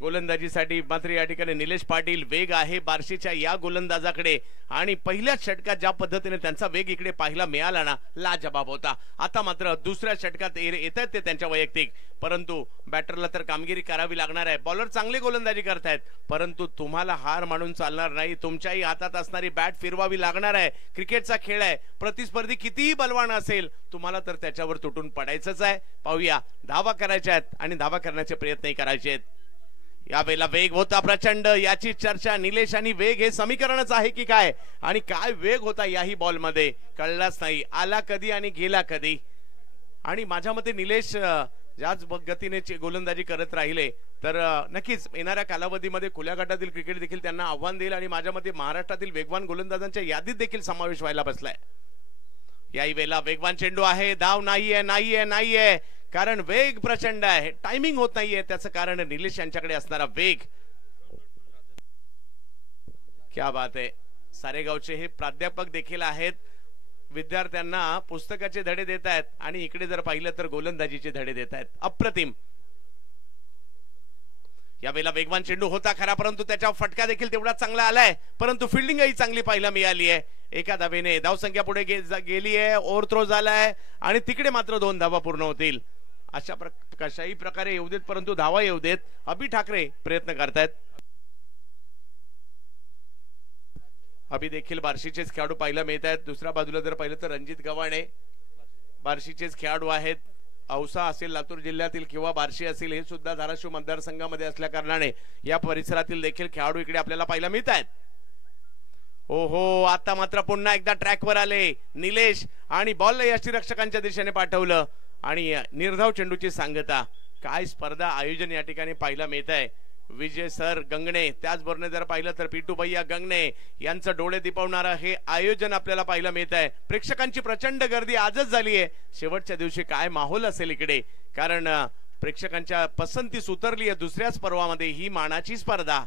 गोलंदाजीसाठी मात्र या ठिकाणी निलेश पाटील. वेग आहे बार्शीच्या या गोलंदाजाकडे आणि पहिल्याच षटकात ज्या पद्धतीने त्यांचा वेग इकडे पाहायला मिळाला ना, लाजबाब होता. आता मात्र दुसऱ्या षटकात येत आहेत ते त्यांच्या वैयक्तिक, परंतु बॅटरला तर कामगिरी करावी लागणार आहे. बॉलर चांगली गोलंदाजी करतायत, परंतु तुम्हाला हार मानून चालणार नाही. तुमच्याही हातात असणारी बॅट फिरवावी लागणार आहे. क्रिकेटचा खेळ आहे, प्रतिस्पर्धी कितीही बलवान असेल तुम्हाला तर त्याच्यावर तुटून पडायचंच आहे. पाहूया, धावा करायच्या आहेत आणि धावा करण्याचे प्रयत्नही करायचे आहेत. यावेळेला वेग होता प्रचंड, याची चर्चा. निलेश आणि वेग हे समीकरणच आहे की काय, आणि काय वेग होता याही बॉल मध्ये कळलाच नाही. आला कधी आणि गेला कधी. आणि माझ्या मते निलेश ज्याच गतीने गोलंदाजी करत राहिले तर नक्कीच येणाऱ्या कालावधीमध्ये खुल्या गटातील क्रिकेट देखील त्यांना आव्हान देईल आणि माझ्या मते महाराष्ट्रातील वेगवान गोलंदाजांच्या यादीत देखील समावेश व्हायला बसलाय. याही वेळेला वेगवान चेंडू आहे, धाव नाहीये, कारण वेग प्रचंड आहे, टायमिंग होत नाहीये. त्याचं कारण निलेश यांच्याकडे असणारा वेग. क्या बात आहे. सारेगावचे हे प्राध्यापक देखील आहेत, विद्यार्थ्यांना पुस्तकाचे धडे देत आहेत आणि इकडे जर पाहिलं तर गोलंदाजीचे धडे देत आहेत. अप्रतिम. यावेळेला वेगवान चेंडू होता खरा, परंतु त्याच्या फटका देखील तेवढा चांगला आलाय, परंतु फिल्डिंगही चांगली पाहायला मिळाली आहे. एका धावेने धावसंख्या पुढे गेली आहे, ओव्हर थ्रो झालाय आणि तिकडे मात्र 2 धावा पूर्ण होतील. अशा कशाही प्रकारे येऊ देत, परंतु धावा येऊ देत. अभि ठाकरे प्रयत्न करतायत. अभि देखील बार्शीचेच खेळाडू पाहायला मिळत आहेत. दुसऱ्या बाजूला जर पाहिलं तर रणजित गव्हाणे बार्शीचेच खेळाडू आहेत. औसा असेल लातूर जिल्ह्यातील किंवा बार्शी असेल हे सुद्धा धाराशिव मतदारसंघामध्ये असल्या कारणाने या परिसरातील देखील खेळाडू इकडे आपल्याला पाहायला मिळत आहेत. ओहो, आता मात्र पुन्हा एकदा ट्रॅकवर आले निलेश आणि बॉलला यष्टीरक्षकांच्या दिशेने पाठवलं आणि निर्धाव चेंडूची सांगता. काय स्पर्धा आयोजन या ठिकाणी पाहायला मिळत आहे. विजय सर गंगणे, त्याचबरोबर जर पाहिलं तर पिटू भैया गंगणे यांचं डोळे दिपवणारं हे आयोजन आपल्याला पाहायला मिळत आहे. प्रेक्षकांची प्रचंड गर्दी आजच झाली आहे. शेवटच्या दिवशी काय माहोल असेल इकडे, कारण प्रेक्षकांच्या पसंतीस उतरली आहे दुसऱ्याच पर्वामध्ये ही मानाची स्पर्धा.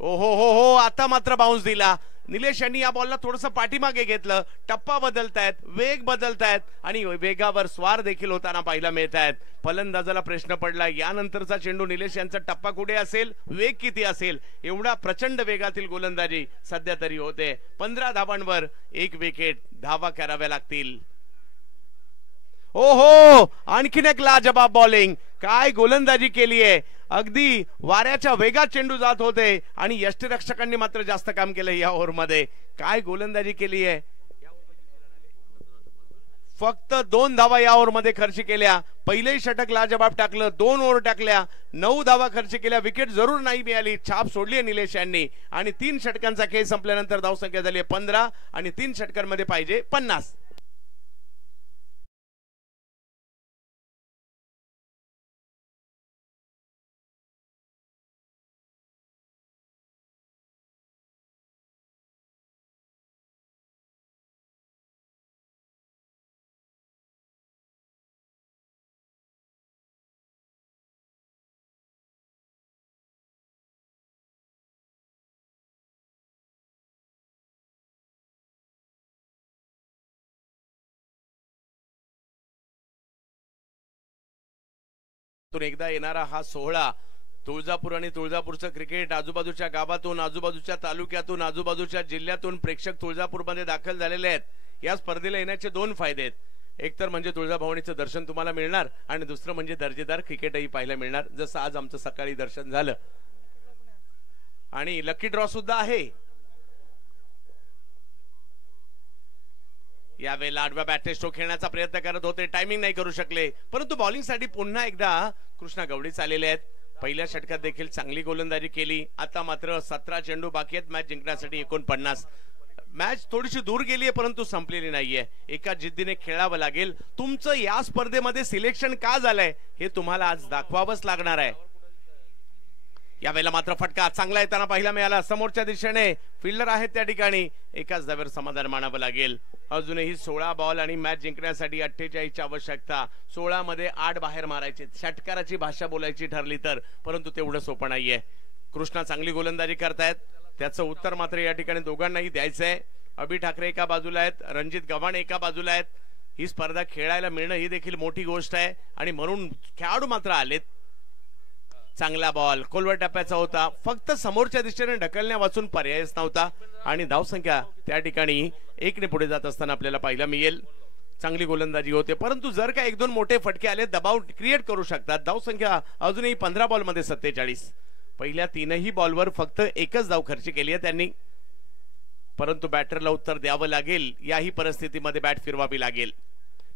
ओहो हो हो, आता मात्र बाउन्स दिला. निलेश यांनी या बॉलला थोडंसं पाठीमागे घेतलं. टप्पा बदलतायत, वेग बदलतायत आणि वेगावर स्वार देखील होताना पाहायला मिळत आहेत. फलंदाजाला प्रश्न पडला यानंतरचा चेंडू निलेश यांचा टप्पा कुठे असेल, वेग किती असेल. एवढा प्रचंड वेगातील गोलंदाजी सध्या तरी होते. 15 धावांवर 1 विकेट, धावा कराव्या लागतील. ओहो, आणखीन एक लाजबाब बॉलिंग. काय गोलंदाजी केली आहे. अगदी वाऱ्याच्या वेगात चेंडू जात होते आणि यष्टीरक्षकांनी मात्र जास्त काम केलं या ओव्हरमध्ये. काय गोलंदाजी केली आहे. फक्त 2 धावा या ओव्हरमध्ये खर्च केल्या. पहिलेही षटक लाजबाब टाकलं, 2 ओव्हर टाकल्या, 9 धावा खर्च केल्या. विकेट जरूर नाही मिळाली, छाप सोडली आहे निलेश यांनी. आणि 3 षटकांचा खेळ संपल्यानंतर धावसंख्या झाली 15 आणि 3 षटकांमध्ये पाहिजे 50. एकदा येणारा हा सोहळा, तुळजापूर आणि तुळजापूरचं क्रिकेट आजूबाजूच्या गावातून, आजूबाजूच्या तालुक्यातून, आजूबाजूच्या जिल्ह्यातून प्रेक्षक तुळजापूरमध्ये दाखल झालेले आहेत. या स्पर्धेला येण्याचे 2 फायदे आहेत. एक तर म्हणजे तुळजाभवानीचं दर्शन तुम्हाला मिळणार आणि दुसरं म्हणजे दर्जेदार क्रिकेटही पाहायला मिळणार, जसं आज आमचं सकाळी दर्शन झालं. आणि लकी ड्रॉ सुद्धा आहे. यावेळेला आडव्या बॅटने स्ट्रोक खेळण्याचा प्रयत्न करत होते, टायमिंग नाही करू शकले. परंतु बॉलिंगसाठी पुन्हा एकदा कृष्णा गवडीच आलेले आहेत. पहिल्या षटकात देखील चांगली गोलंदाजी केली. आता मात्र 17 चेंडू बाकी आहेत मॅच जिंकण्यासाठी 49. मॅच थोडीशी दूर गेली आहे परंतु संपलेली नाहीये. एका जिद्दीने खेळावं लागेल. तुमचं या स्पर्धेमध्ये सिलेक्शन का झालंय हे तुम्हाला आज दाखवावंच लागणार आहे. यावेळेला मात्र फटका चांगला येताना पाहायला मिळाला. समोरच्या दिशेने फिल्डर आहेत त्या ठिकाणी. एकाच धावेवर समाधान मानावं लागेल. अजूनही 16 बॉल आणि मॅच जिंकण्यासाठी 48 ची आवश्यकता. 16 मध्ये 8 बाहेर मारायचे. षटकाराची भाषा बोलायची ठरली तर, परंतु तेवढं सोपं नाहीये. कृष्णा चांगली गोलंदाजी करतायत, त्याचं उत्तर मात्र या ठिकाणी दोघांनाही द्यायचंय. अभि ठाकरे एका बाजूला आहेत, रणजित गव्हाण एका बाजूला आहेत. ही स्पर्धा खेळायला मिळणं ही देखील मोठी गोष्ट आहे आणि म्हणून खेळाडू मात्र आलेत. चांगला बॉल खोलवर टप्प्याचा होता, फक्त समोरच्या दिशेने ढकलण्या वाचून पर्यायच नव्हता आणि धावसंख्या त्या ठिकाणी 1 ने पुढे जात असताना आपल्याला पाहायला मिळेल. चांगली गोलंदाजी होते, परंतु जर का 1-2 मोठे फटके आले दबाव क्रिएट करू शकतात. धावसंख्या अजूनही 15 बॉल मध्ये 47. पहिल्या 3ही बॉलवर फक्त 1च धाव खर्च केली आहे त्यांनी, परंतु बॅटरला उत्तर द्यावं लागेल. याही परिस्थितीमध्ये बॅट फिरवावी लागेल.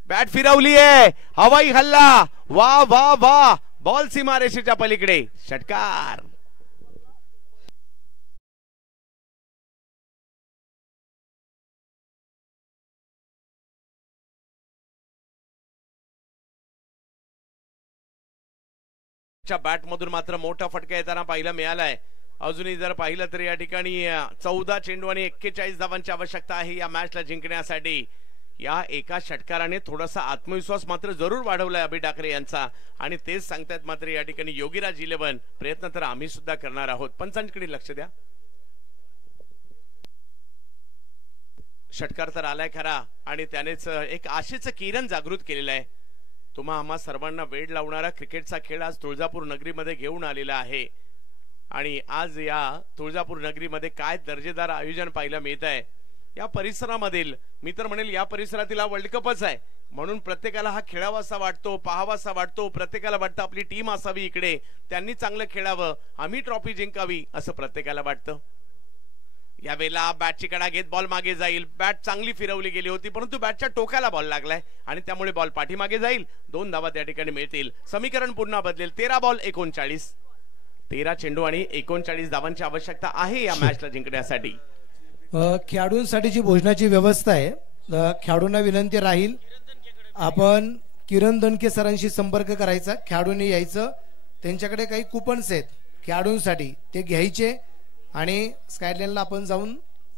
बॅट फिरवली आहे, हवाई हल्ला, वा वा वा, बॉल सीमारेषेच्या पलीकडे, षटकार. बॅट मधून मात्र मोठा फटका येताना पाहायला मिळालाय. अजूनही जर पाहिलं तर या ठिकाणी 14 चेंडू आणि 41 धावांची आवश्यकता आहे या मॅचला जिंकण्यासाठी. या एका षटकाराने थोडासा आत्मविश्वास मात्र जरूर वाढवलाय अभि ठाकरे यांचा आणि तेच सांगतायत मात्र या ठिकाणी योगीराज 11. प्रयत्न तर आम्ही सुद्धा करणार आहोत. पंचांकडे लक्ष द्या. षटकार तर आलाय खरा आणि त्यानेच एक आशेचं किरण जागृत केलेलं आहे. तुम्हा आम्हा सर्वांना वेळ लावणारा क्रिकेटचा खेळ आज तुळजापूर नगरीमध्ये घेऊन आलेला आहे आणि आज या तुळजापूर नगरीमध्ये काय दर्जेदार आयोजन पाहायला मिळत आहे. या परिसरामधील, मी तर म्हणेल या परिसरातील हा वर्ल्ड कपच आहे म्हणून प्रत्येकाला हा खेळावासा वाटतो, पाहावासा वाटतो. प्रत्येकाला वाटतं आपली टीम असावी इकडे, त्यांनी चांगलं खेळावं, आम्ही ट्रॉफी जिंकावी असं प्रत्येकाला वाटतं. यावेळेला बॅटची कडा घेत बॉल मागे जाईल. बॅट चांगली फिरवली गेली होती परंतु बॅटच्या टोकाला बॉल लागलाय आणि त्यामुळे बॉल पाठीमागे जाईल. 2 धावा त्या ठिकाणी मिळतील. समीकरण पुन्हा बदलेल. 13 बॉल 39. 13 चेंडू आणि 39 धावांची आवश्यकता आहे या मॅचला जिंकण्यासाठी. खेळाडूंसाठी जी भोजनाची व्यवस्था आहे, खेळाडूंना विनंती राहील आपण किरण दणके सरांशी संपर्क करायचा, खेळाडूंनी यायचं, त्यांच्याकडे काही कुपन्स आहेत खेळाडूंसाठी ते घ्यायचे आणि स्कायलाईनला आपण जाऊन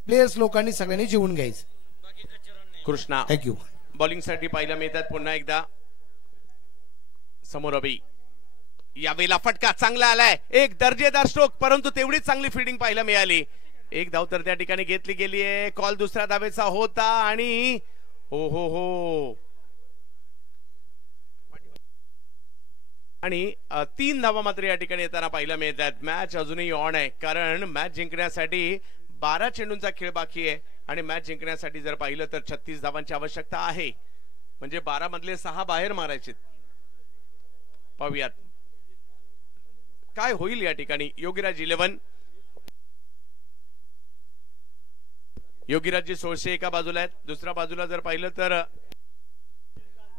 प्लेयर्स लोकांनी सगळ्यांनी जेवून घ्यायचं। कृष्णा थँक्यू। बॉलिंग साठी पाहायला मिळतात पुन्हा एकदा समोर अभि, यावेळेला फटका चांगला आलाय, एक दर्जेदार स्ट्रोक, परंतु तेवढीच चांगली फील्डिंग पाहायला मिळाली। एक धाव तर त्या ठिकाणी घेतली गेली आहे, कॉल दुसऱ्या धावेचा होता आणि हो हो हो आणि 3 धावा मात्र या ठिकाणी येताना पाहायला मिळतात। मॅच अजूनही ऑन आहे, कारण मॅच जिंकण्यासाठी 12 चेंडूंचा खेळ बाकी आहे आणि मॅच जिंकण्यासाठी जर पाहिलं तर 36 धावांची आवश्यकता आहे, म्हणजे 12 मधले 6 बाहेर मारायचे। पाहूयात काय होईल या ठिकाणी। योगीराज 11, योगीराजजी 1600 एका बाजूला आहेत, दुसऱ्या बाजूला जर पाहिलं तर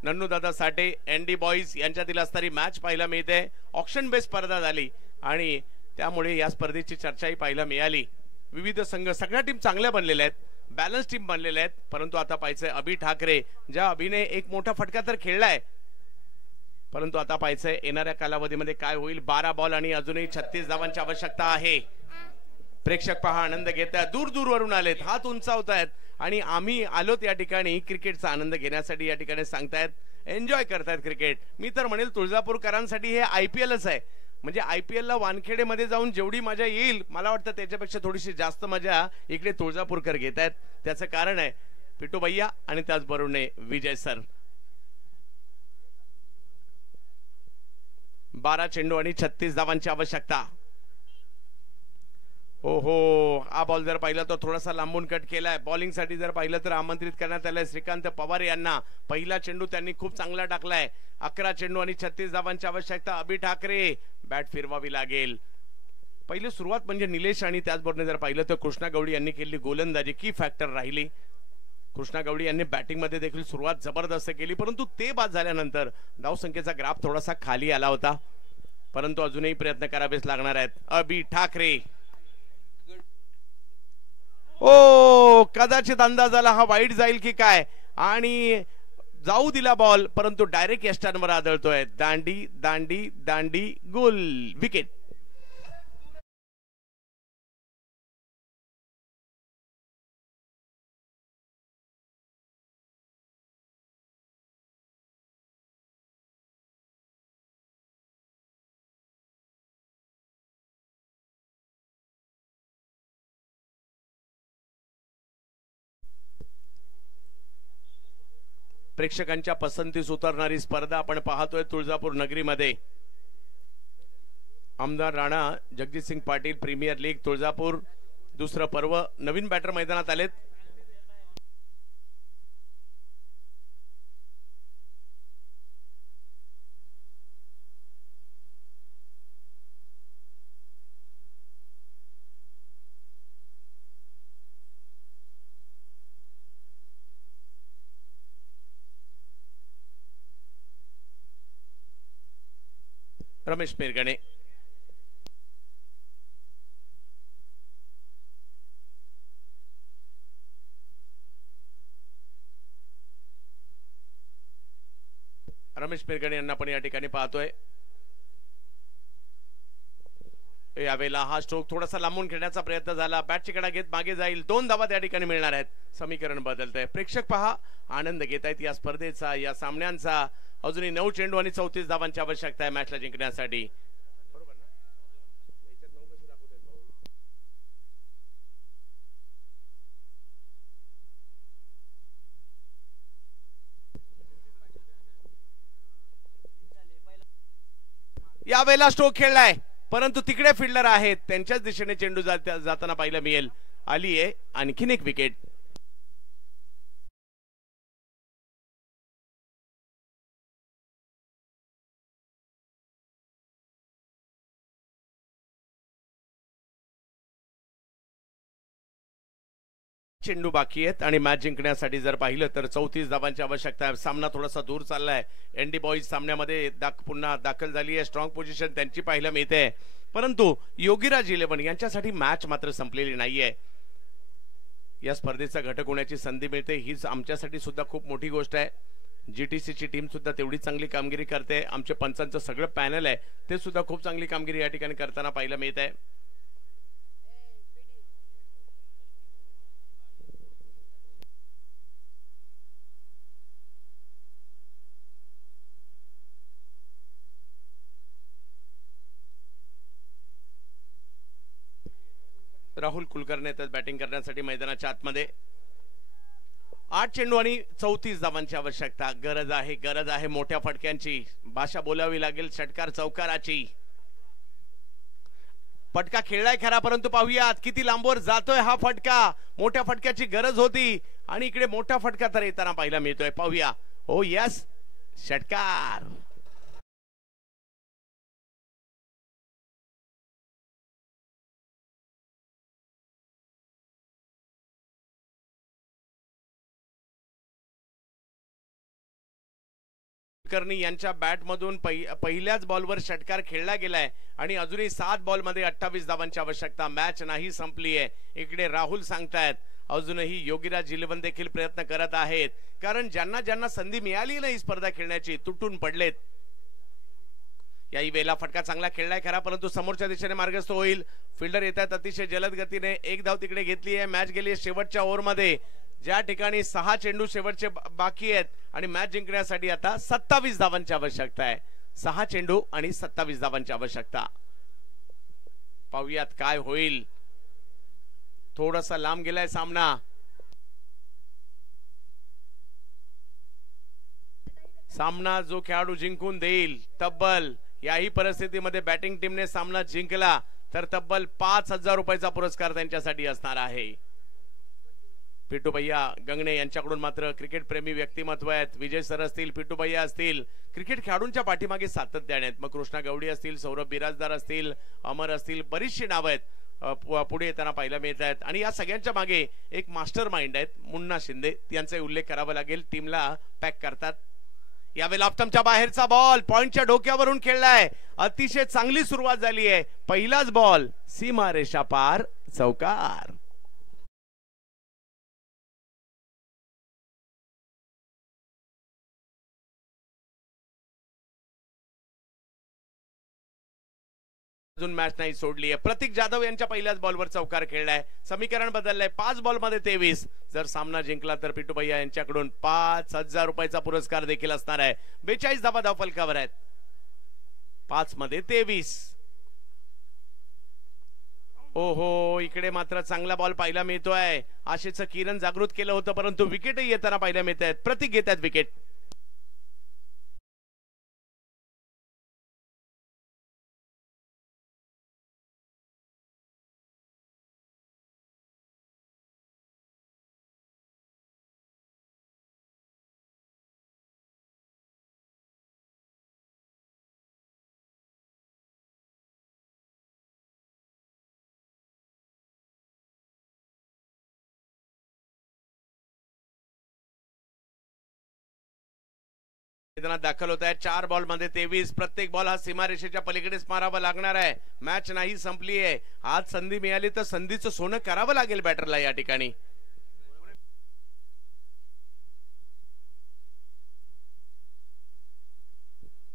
नन्नू दादा साठे एनडी बॉईज यांच्यातील असणारी मॅच पाहायला मिळते। ऑक्शन बेस स्पर्धा झाली आणि त्यामुळे या स्पर्धेची चर्चाही पाहायला मिळाली। विविध संघ, सगळ्या टीम चांगल्या बनलेल्या आहेत, बॅलन्स टीम बनलेल्या आहेत, परंतु आता पाहायचंय अभि ठाकरे, ज्या अभिने एक मोठा फटका तर खेळलाय, परंतु आता पाहायचंय येणाऱ्या कालावधीमध्ये काय होईल। 12 बॉल आणि अजूनही 36 धावांची आवश्यकता आहे। प्रेक्षक पहा आनंद घेत आहेत, दूर दूरवरून आलेत, हात उंचावतायत आणि आम्ही आलोत या ठिकाणी क्रिकेटचा आनंद घेण्यासाठी, या ठिकाणी सांगतायत एन्जॉय करतायत क्रिकेट। मी तर म्हणेल तुळजापूरकरांसाठी हे IPLच आहे, म्हणजे IPL ला वानखेडेमध्ये जाऊन जेवढी मजा येईल मला वाटतं त्याच्यापेक्षा थोडीशी जास्त मजा इकडे तुळजापूरकर घेत आहेत। त्याचं कारण आहे पिटू भैया आणि त्याचबरोबर विजय सर। 12 चेंडू आणि 36 धावांची आवश्यकता। हो हो, हा बॉल जर पाहिला तर थोडासा लांबून कट केलाय। बॉलिंग साठी जर पाहिलं तर आमंत्रित करण्यात आलंय श्रीकांत पवार यांना। पहिला चेंडू त्यांनी खूप चांगला टाकलाय। 11 चेंडू आणि 36 धावांची आवश्यकता। अभि ठाकरे, बॅट फिरवावी लागेल। पहिली सुरुवात म्हणजे निलेश आणि त्याचबरोबर जर पाहिलं तर कृष्णा गवडी यांनी केलेली गोलंदाजी की फॅक्टर राहिली। कृष्णा गवडी यांनी बॅटिंग मध्ये देखील सुरुवात जबरदस्त केली, परंतु ते बाद झाल्यानंतर धावसंख्येचा ग्राफ थोडासा खाली आला होता, परंतु अजूनही प्रयत्न करावेच लागणार आहेत। अभि ठाकरे, ओ कदाचित अंदाज आला हा वाईट जाईल की काय आणि जाऊ दिला बॉल, परंतु डायरेक्ट यष्टांवर आदळतोय। दांडी दांडी दांडी, गोल, विकेट। प्रेक्षकांच्या पसंतीस उतरणारी स्पर्धा आपण पाहतोय तुळजापूर नगरीमध्ये। आमदार राणा जगजितसिंग पाटील प्रीमियर लीग तुळजापूर दुसरं पर्व। नवीन बॅटर मैदानात आलेत। रमेश पेरगणे, रमेश पेरगणे यांना पण या ठिकाणी पाहतोय। यावेळेला हा स्ट्रोक थोडासा लांबून खेळण्याचा प्रयत्न झाला, बॅटची कडा घेत मागे जाईल, 2 धावा त्या ठिकाणी मिळणार आहेत। समीकरण बदलतंय, प्रेक्षक पहा आनंद घेत आहेत या स्पर्धेचा, या सामन्यांचा। अजूनही 9 चेंडू आणि 34 धावांची आवश्यकता आहे मॅचला जिंकण्यासाठी। यावेळेला स्ट्रोक खेळलाय, परंतु तिकडे फिल्डर आहेत, त्यांच्याच दिशेने चेंडू जाताना पाहायला मिळेल। आली आहे आणखीन एक विकेट। चेंडू बाकी आहेत आणि मॅच जिंकण्यासाठी जर पाहिलं तर 34 धावांची आवश्यकता आहे। सामना थोडासा दूर चाललाय। एनडी बॉईज सामन्यामध्ये पुन्हा दाखल झाली आहे। स्ट्रॉंग पोझिशन त्यांची पाहायला मिळते, परंतु योगीराज 11 यांच्यासाठी मॅच मात्र संपलेली नाहीये। या स्पर्धेचा घटक होण्याची संधी मिळते, हीच आमच्यासाठी सुद्धा खूप मोठी गोष्ट आहे. GTC ची टीम सुद्धा तेवढी चांगली कामगिरी करते. आमचे पंचांचं सगळं पॅनल आहे ते सुद्धा खूप चांगली कामगिरी या ठिकाणी करताना पाहायला मिळत आहे. राहुल कुलकर्णी येतात बॅटिंग करण्यासाठी मैदानाच्या आतमध्ये. 8 चेंडू आणि 34 धावांची आवश्यकता. गरज आहे मोठ्या फटक्यांची. भाषा बोलावी लागेल षटकार चौकाराची. फटका खेळलाय खरा, परंतु पाहूयात किती लांबवर जातोय हा फटका. मोठ्या फटक्याची गरज होती आणि इकडे मोठा फटका तर येताना पाहायला मिळतोय. पाहूया. हो यस, षटकार. कुलकर्णी यांच्या बॅट मधून पहिल्याच बॉलवर षटकार खेळला गेलाय आणि अजूनही 7 बॉल मध्ये 28 धावांची आवश्यकता. मॅच नाही संपली आहे. इकडे राहुल सांगतायत अजूनही योगीराज जिलवन देखील प्रयत्न करत आहेत, कारण ज्यांना ज्यांना संधी मिळाली नाही स्पर्धा खेळण्याची तुटून पडलेत. याही वेळेला फटका चांगला खेळलाय खरा, परंतु समोरच्या दिशेने मार्गस्थ होईल. फिल्डर येत आहेत अतिशय जलद गतीने. एक धाव तिकडे घेतली आहे. मॅच गेली शेवटच्या ओव्हरमध्ये, ज्या ठिकाणी 6 चेंडू शेवटचे बाकी आहेत आणि मॅच जिंकण्यासाठी आता 27 धावांची आवश्यकता आहे. 6 चेंडू आणि 27 धावांची आवश्यकता. पाहूयात काय होईल. थोडासा लांब गेलाय सामना. सामना जो खेळाडू जिंकून देईल, तब्बल याही परिस्थितीमध्ये बॅटिंग टीमने सामना जिंकला तर तब्बल 5,000 रुपयाचा पुरस्कार त्यांच्यासाठी असणार आहे. पिट्टू भैया गंगणे यांच्याकडून मात्र क्रिकेट प्रेमी व्यक्तिमत्व आहेत. विजय सर असतील, पिट्टू भैया असतील, क्रिकेट खेळाडूंच्या पाठीमागे सातत्याने आहेत. मग कृष्णा गवडी असतील, सौरभ बिराजदार असतील, अमर असतील, बरीचशी नावं आहेत पुढे येताना पाहायला मिळत आहेत. आणि या सगळ्यांच्या मागे एक मास्टर माइंड आहेत, मुन्ना शिंदे. यांचा उल्लेख करावा लागेल. टीमला पॅक करतात. यावेळेला ऑप्टमच्या बाहेरचा बॉल पॉइंटच्या डोक्यावरून खेळलाय. अतिशय चांगली सुरुवात झाली आहे. पहिलाच बॉल सीमारेषा पार, चौकार. अजून मॅच नाही सोडली आहे. प्रतीक जाधव यांच्या पहिल्याच बॉलवर चौकार खेळलाय. समीकरण बदललंय. 5 बॉल मध्ये 23. जर सामना जिंकला तर पिट्टू भैया यांच्याकडून 5,000 रुपयाचा पुरस्कार देखील असणार आहे. 42 धावा धावफलकावर आहेत. 5 मध्ये 23. ओहो, इकडे मात्र चांगला बॉल पाहायला मिळतोय. आशेचं किरण जागृत केलं होतं, परंतु विकेटही येताना पाहायला मिळत आहेत. प्रतीक घेत आहेत विकेट. दाखल होत आहे. 4 बॉल मध्ये 23. प्रत्येक बॉल हा सीमारेषेच्या पलीकडेच मारावा लागणार आहे. मॅच नाही संपली आहे. आज संधी मिळाली तर संधीचं सोनं करावं लागेल बॅटरला या ठिकाणी.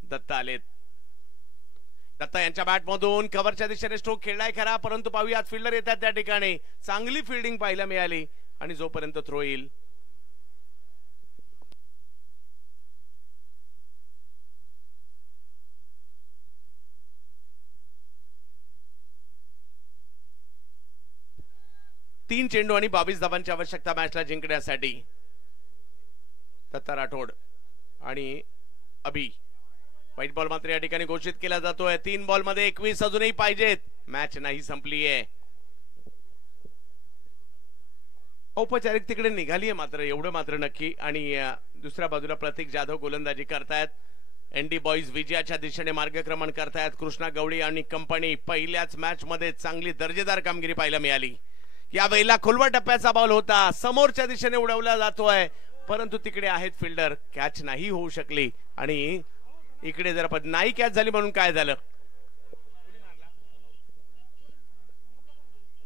दत्ता आलेत. दत्ता यांच्या बॅटमधून कव्हरच्या दिशेने स्ट्रोक खेळलाय खरा, परंतु पाहूयात फिल्डर येतात त्या ठिकाणी. चांगली फिल्डिंग पाहायला मिळाली आणि जोपर्यंत थ्रो येईल. तीन चेंडू आणि 22 धावांची आवश्यकता मॅचला जिंकण्यासाठी. दत्ता राठोड आणि अभि. व्हाईट बॉल मात्र या ठिकाणी घोषित केला जातोय. 3 बॉल मध्ये 21 अजूनही पाहिजेत. मॅच नाही संपली आहे. औपचारिक तिकडे निघालीये मात्र, एवढं मात्र नक्की. आणि दुसऱ्या बाजूला प्रतीक जाधव गोलंदाजी करतायत. एनडी बॉईज विजयाच्या दिशेने मार्गक्रमण करतायत. कृष्णा गवळी आणि कंपनी. पहिल्याच मॅच मध्ये चांगली दर्जेदार कामगिरी पाहायला मिळाली. या वेळेला खोलवा टप्प्याचा बॉल होता, समोरच्या दिशेने उडवला जातोय, परंतु तिकडे आहेत फिल्डर. कॅच नाही होऊ शकली. आणि इकडे जर नाही कॅच झाली म्हणून काय झालं,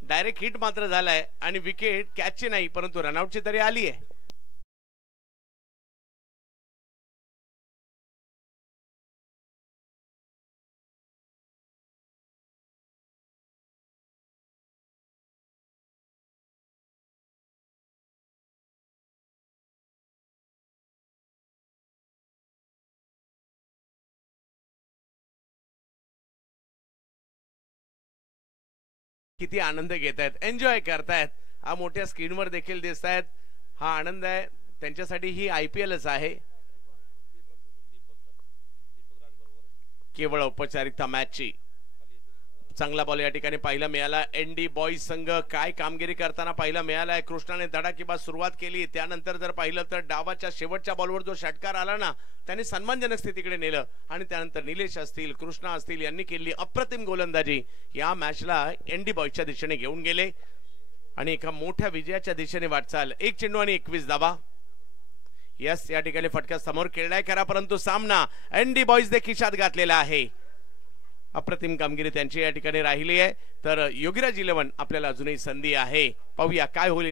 डायरेक्ट हिट मात्र झालाय आणि विकेट कॅचची नाही परंतु रनआउटची तरी आली आहे. किती आनंद घेत आहेत, एन्जॉय करतायत. हा मोठ्या स्क्रीनवर देखील दिसत आहेत. हा आनंद आहे त्यांच्यासाठी. ही IPLच आहे, केवळ औपचारिकता मॅचची. चांगला बॉल या ठिकाणी पाहायला मिळाला. ND बॉईज संघ काय कामगिरी करताना पाहायला मिळालाय. कृष्णाने धडाकेबाज सुरुवात केली, त्यानंतर जर पाहिलं तर डावाच्या शेवटच्या बॉलवर जो षटकार आला ना त्यांनी सन्मानजनक स्थितीकडे नेलं आणि त्यानंतर निलेश असतील, कृष्णा असतील यांनी केली अप्रतिम गोलंदाजी. या मॅचला ND बॉईजच्या दिशेने घेऊन गेले आणि एका मोठ्या विजयाच्या दिशेने वाटचाल. 1 चेंडू आणि 21 धावा. यस, या ठिकाणी फटका समोर खेळलाय खरा परंतु सामना ND बॉईजने खिशात घातलेला आहे. अप्रतिम कामगिरी त्यांची या ठिकाणी राहिली आहे. तर योगीराज 11 आपल्याला अजूनही संधी आहे, पाहूया काय होईल.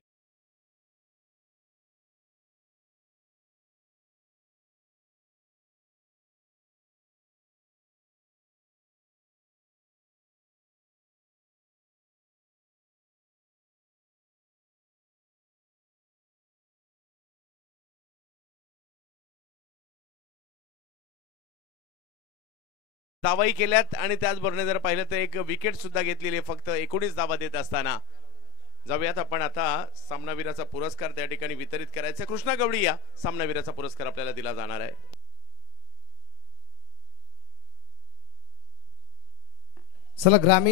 धावाही केल्यात आणि त्याचबरोबर जर पाहिलं तर एक विकेट सुद्धा घेतलेली आहे फक्त 19 धावा देत असताना. जाऊयात आपण आता सामनावीराचा पुरस्कार त्या ठिकाणी वितरित करायचा. कृष्णा गवळी या सामनावीराचा पुरस्कार आपल्याला दिला जाणार आहे. चला ग्रामीण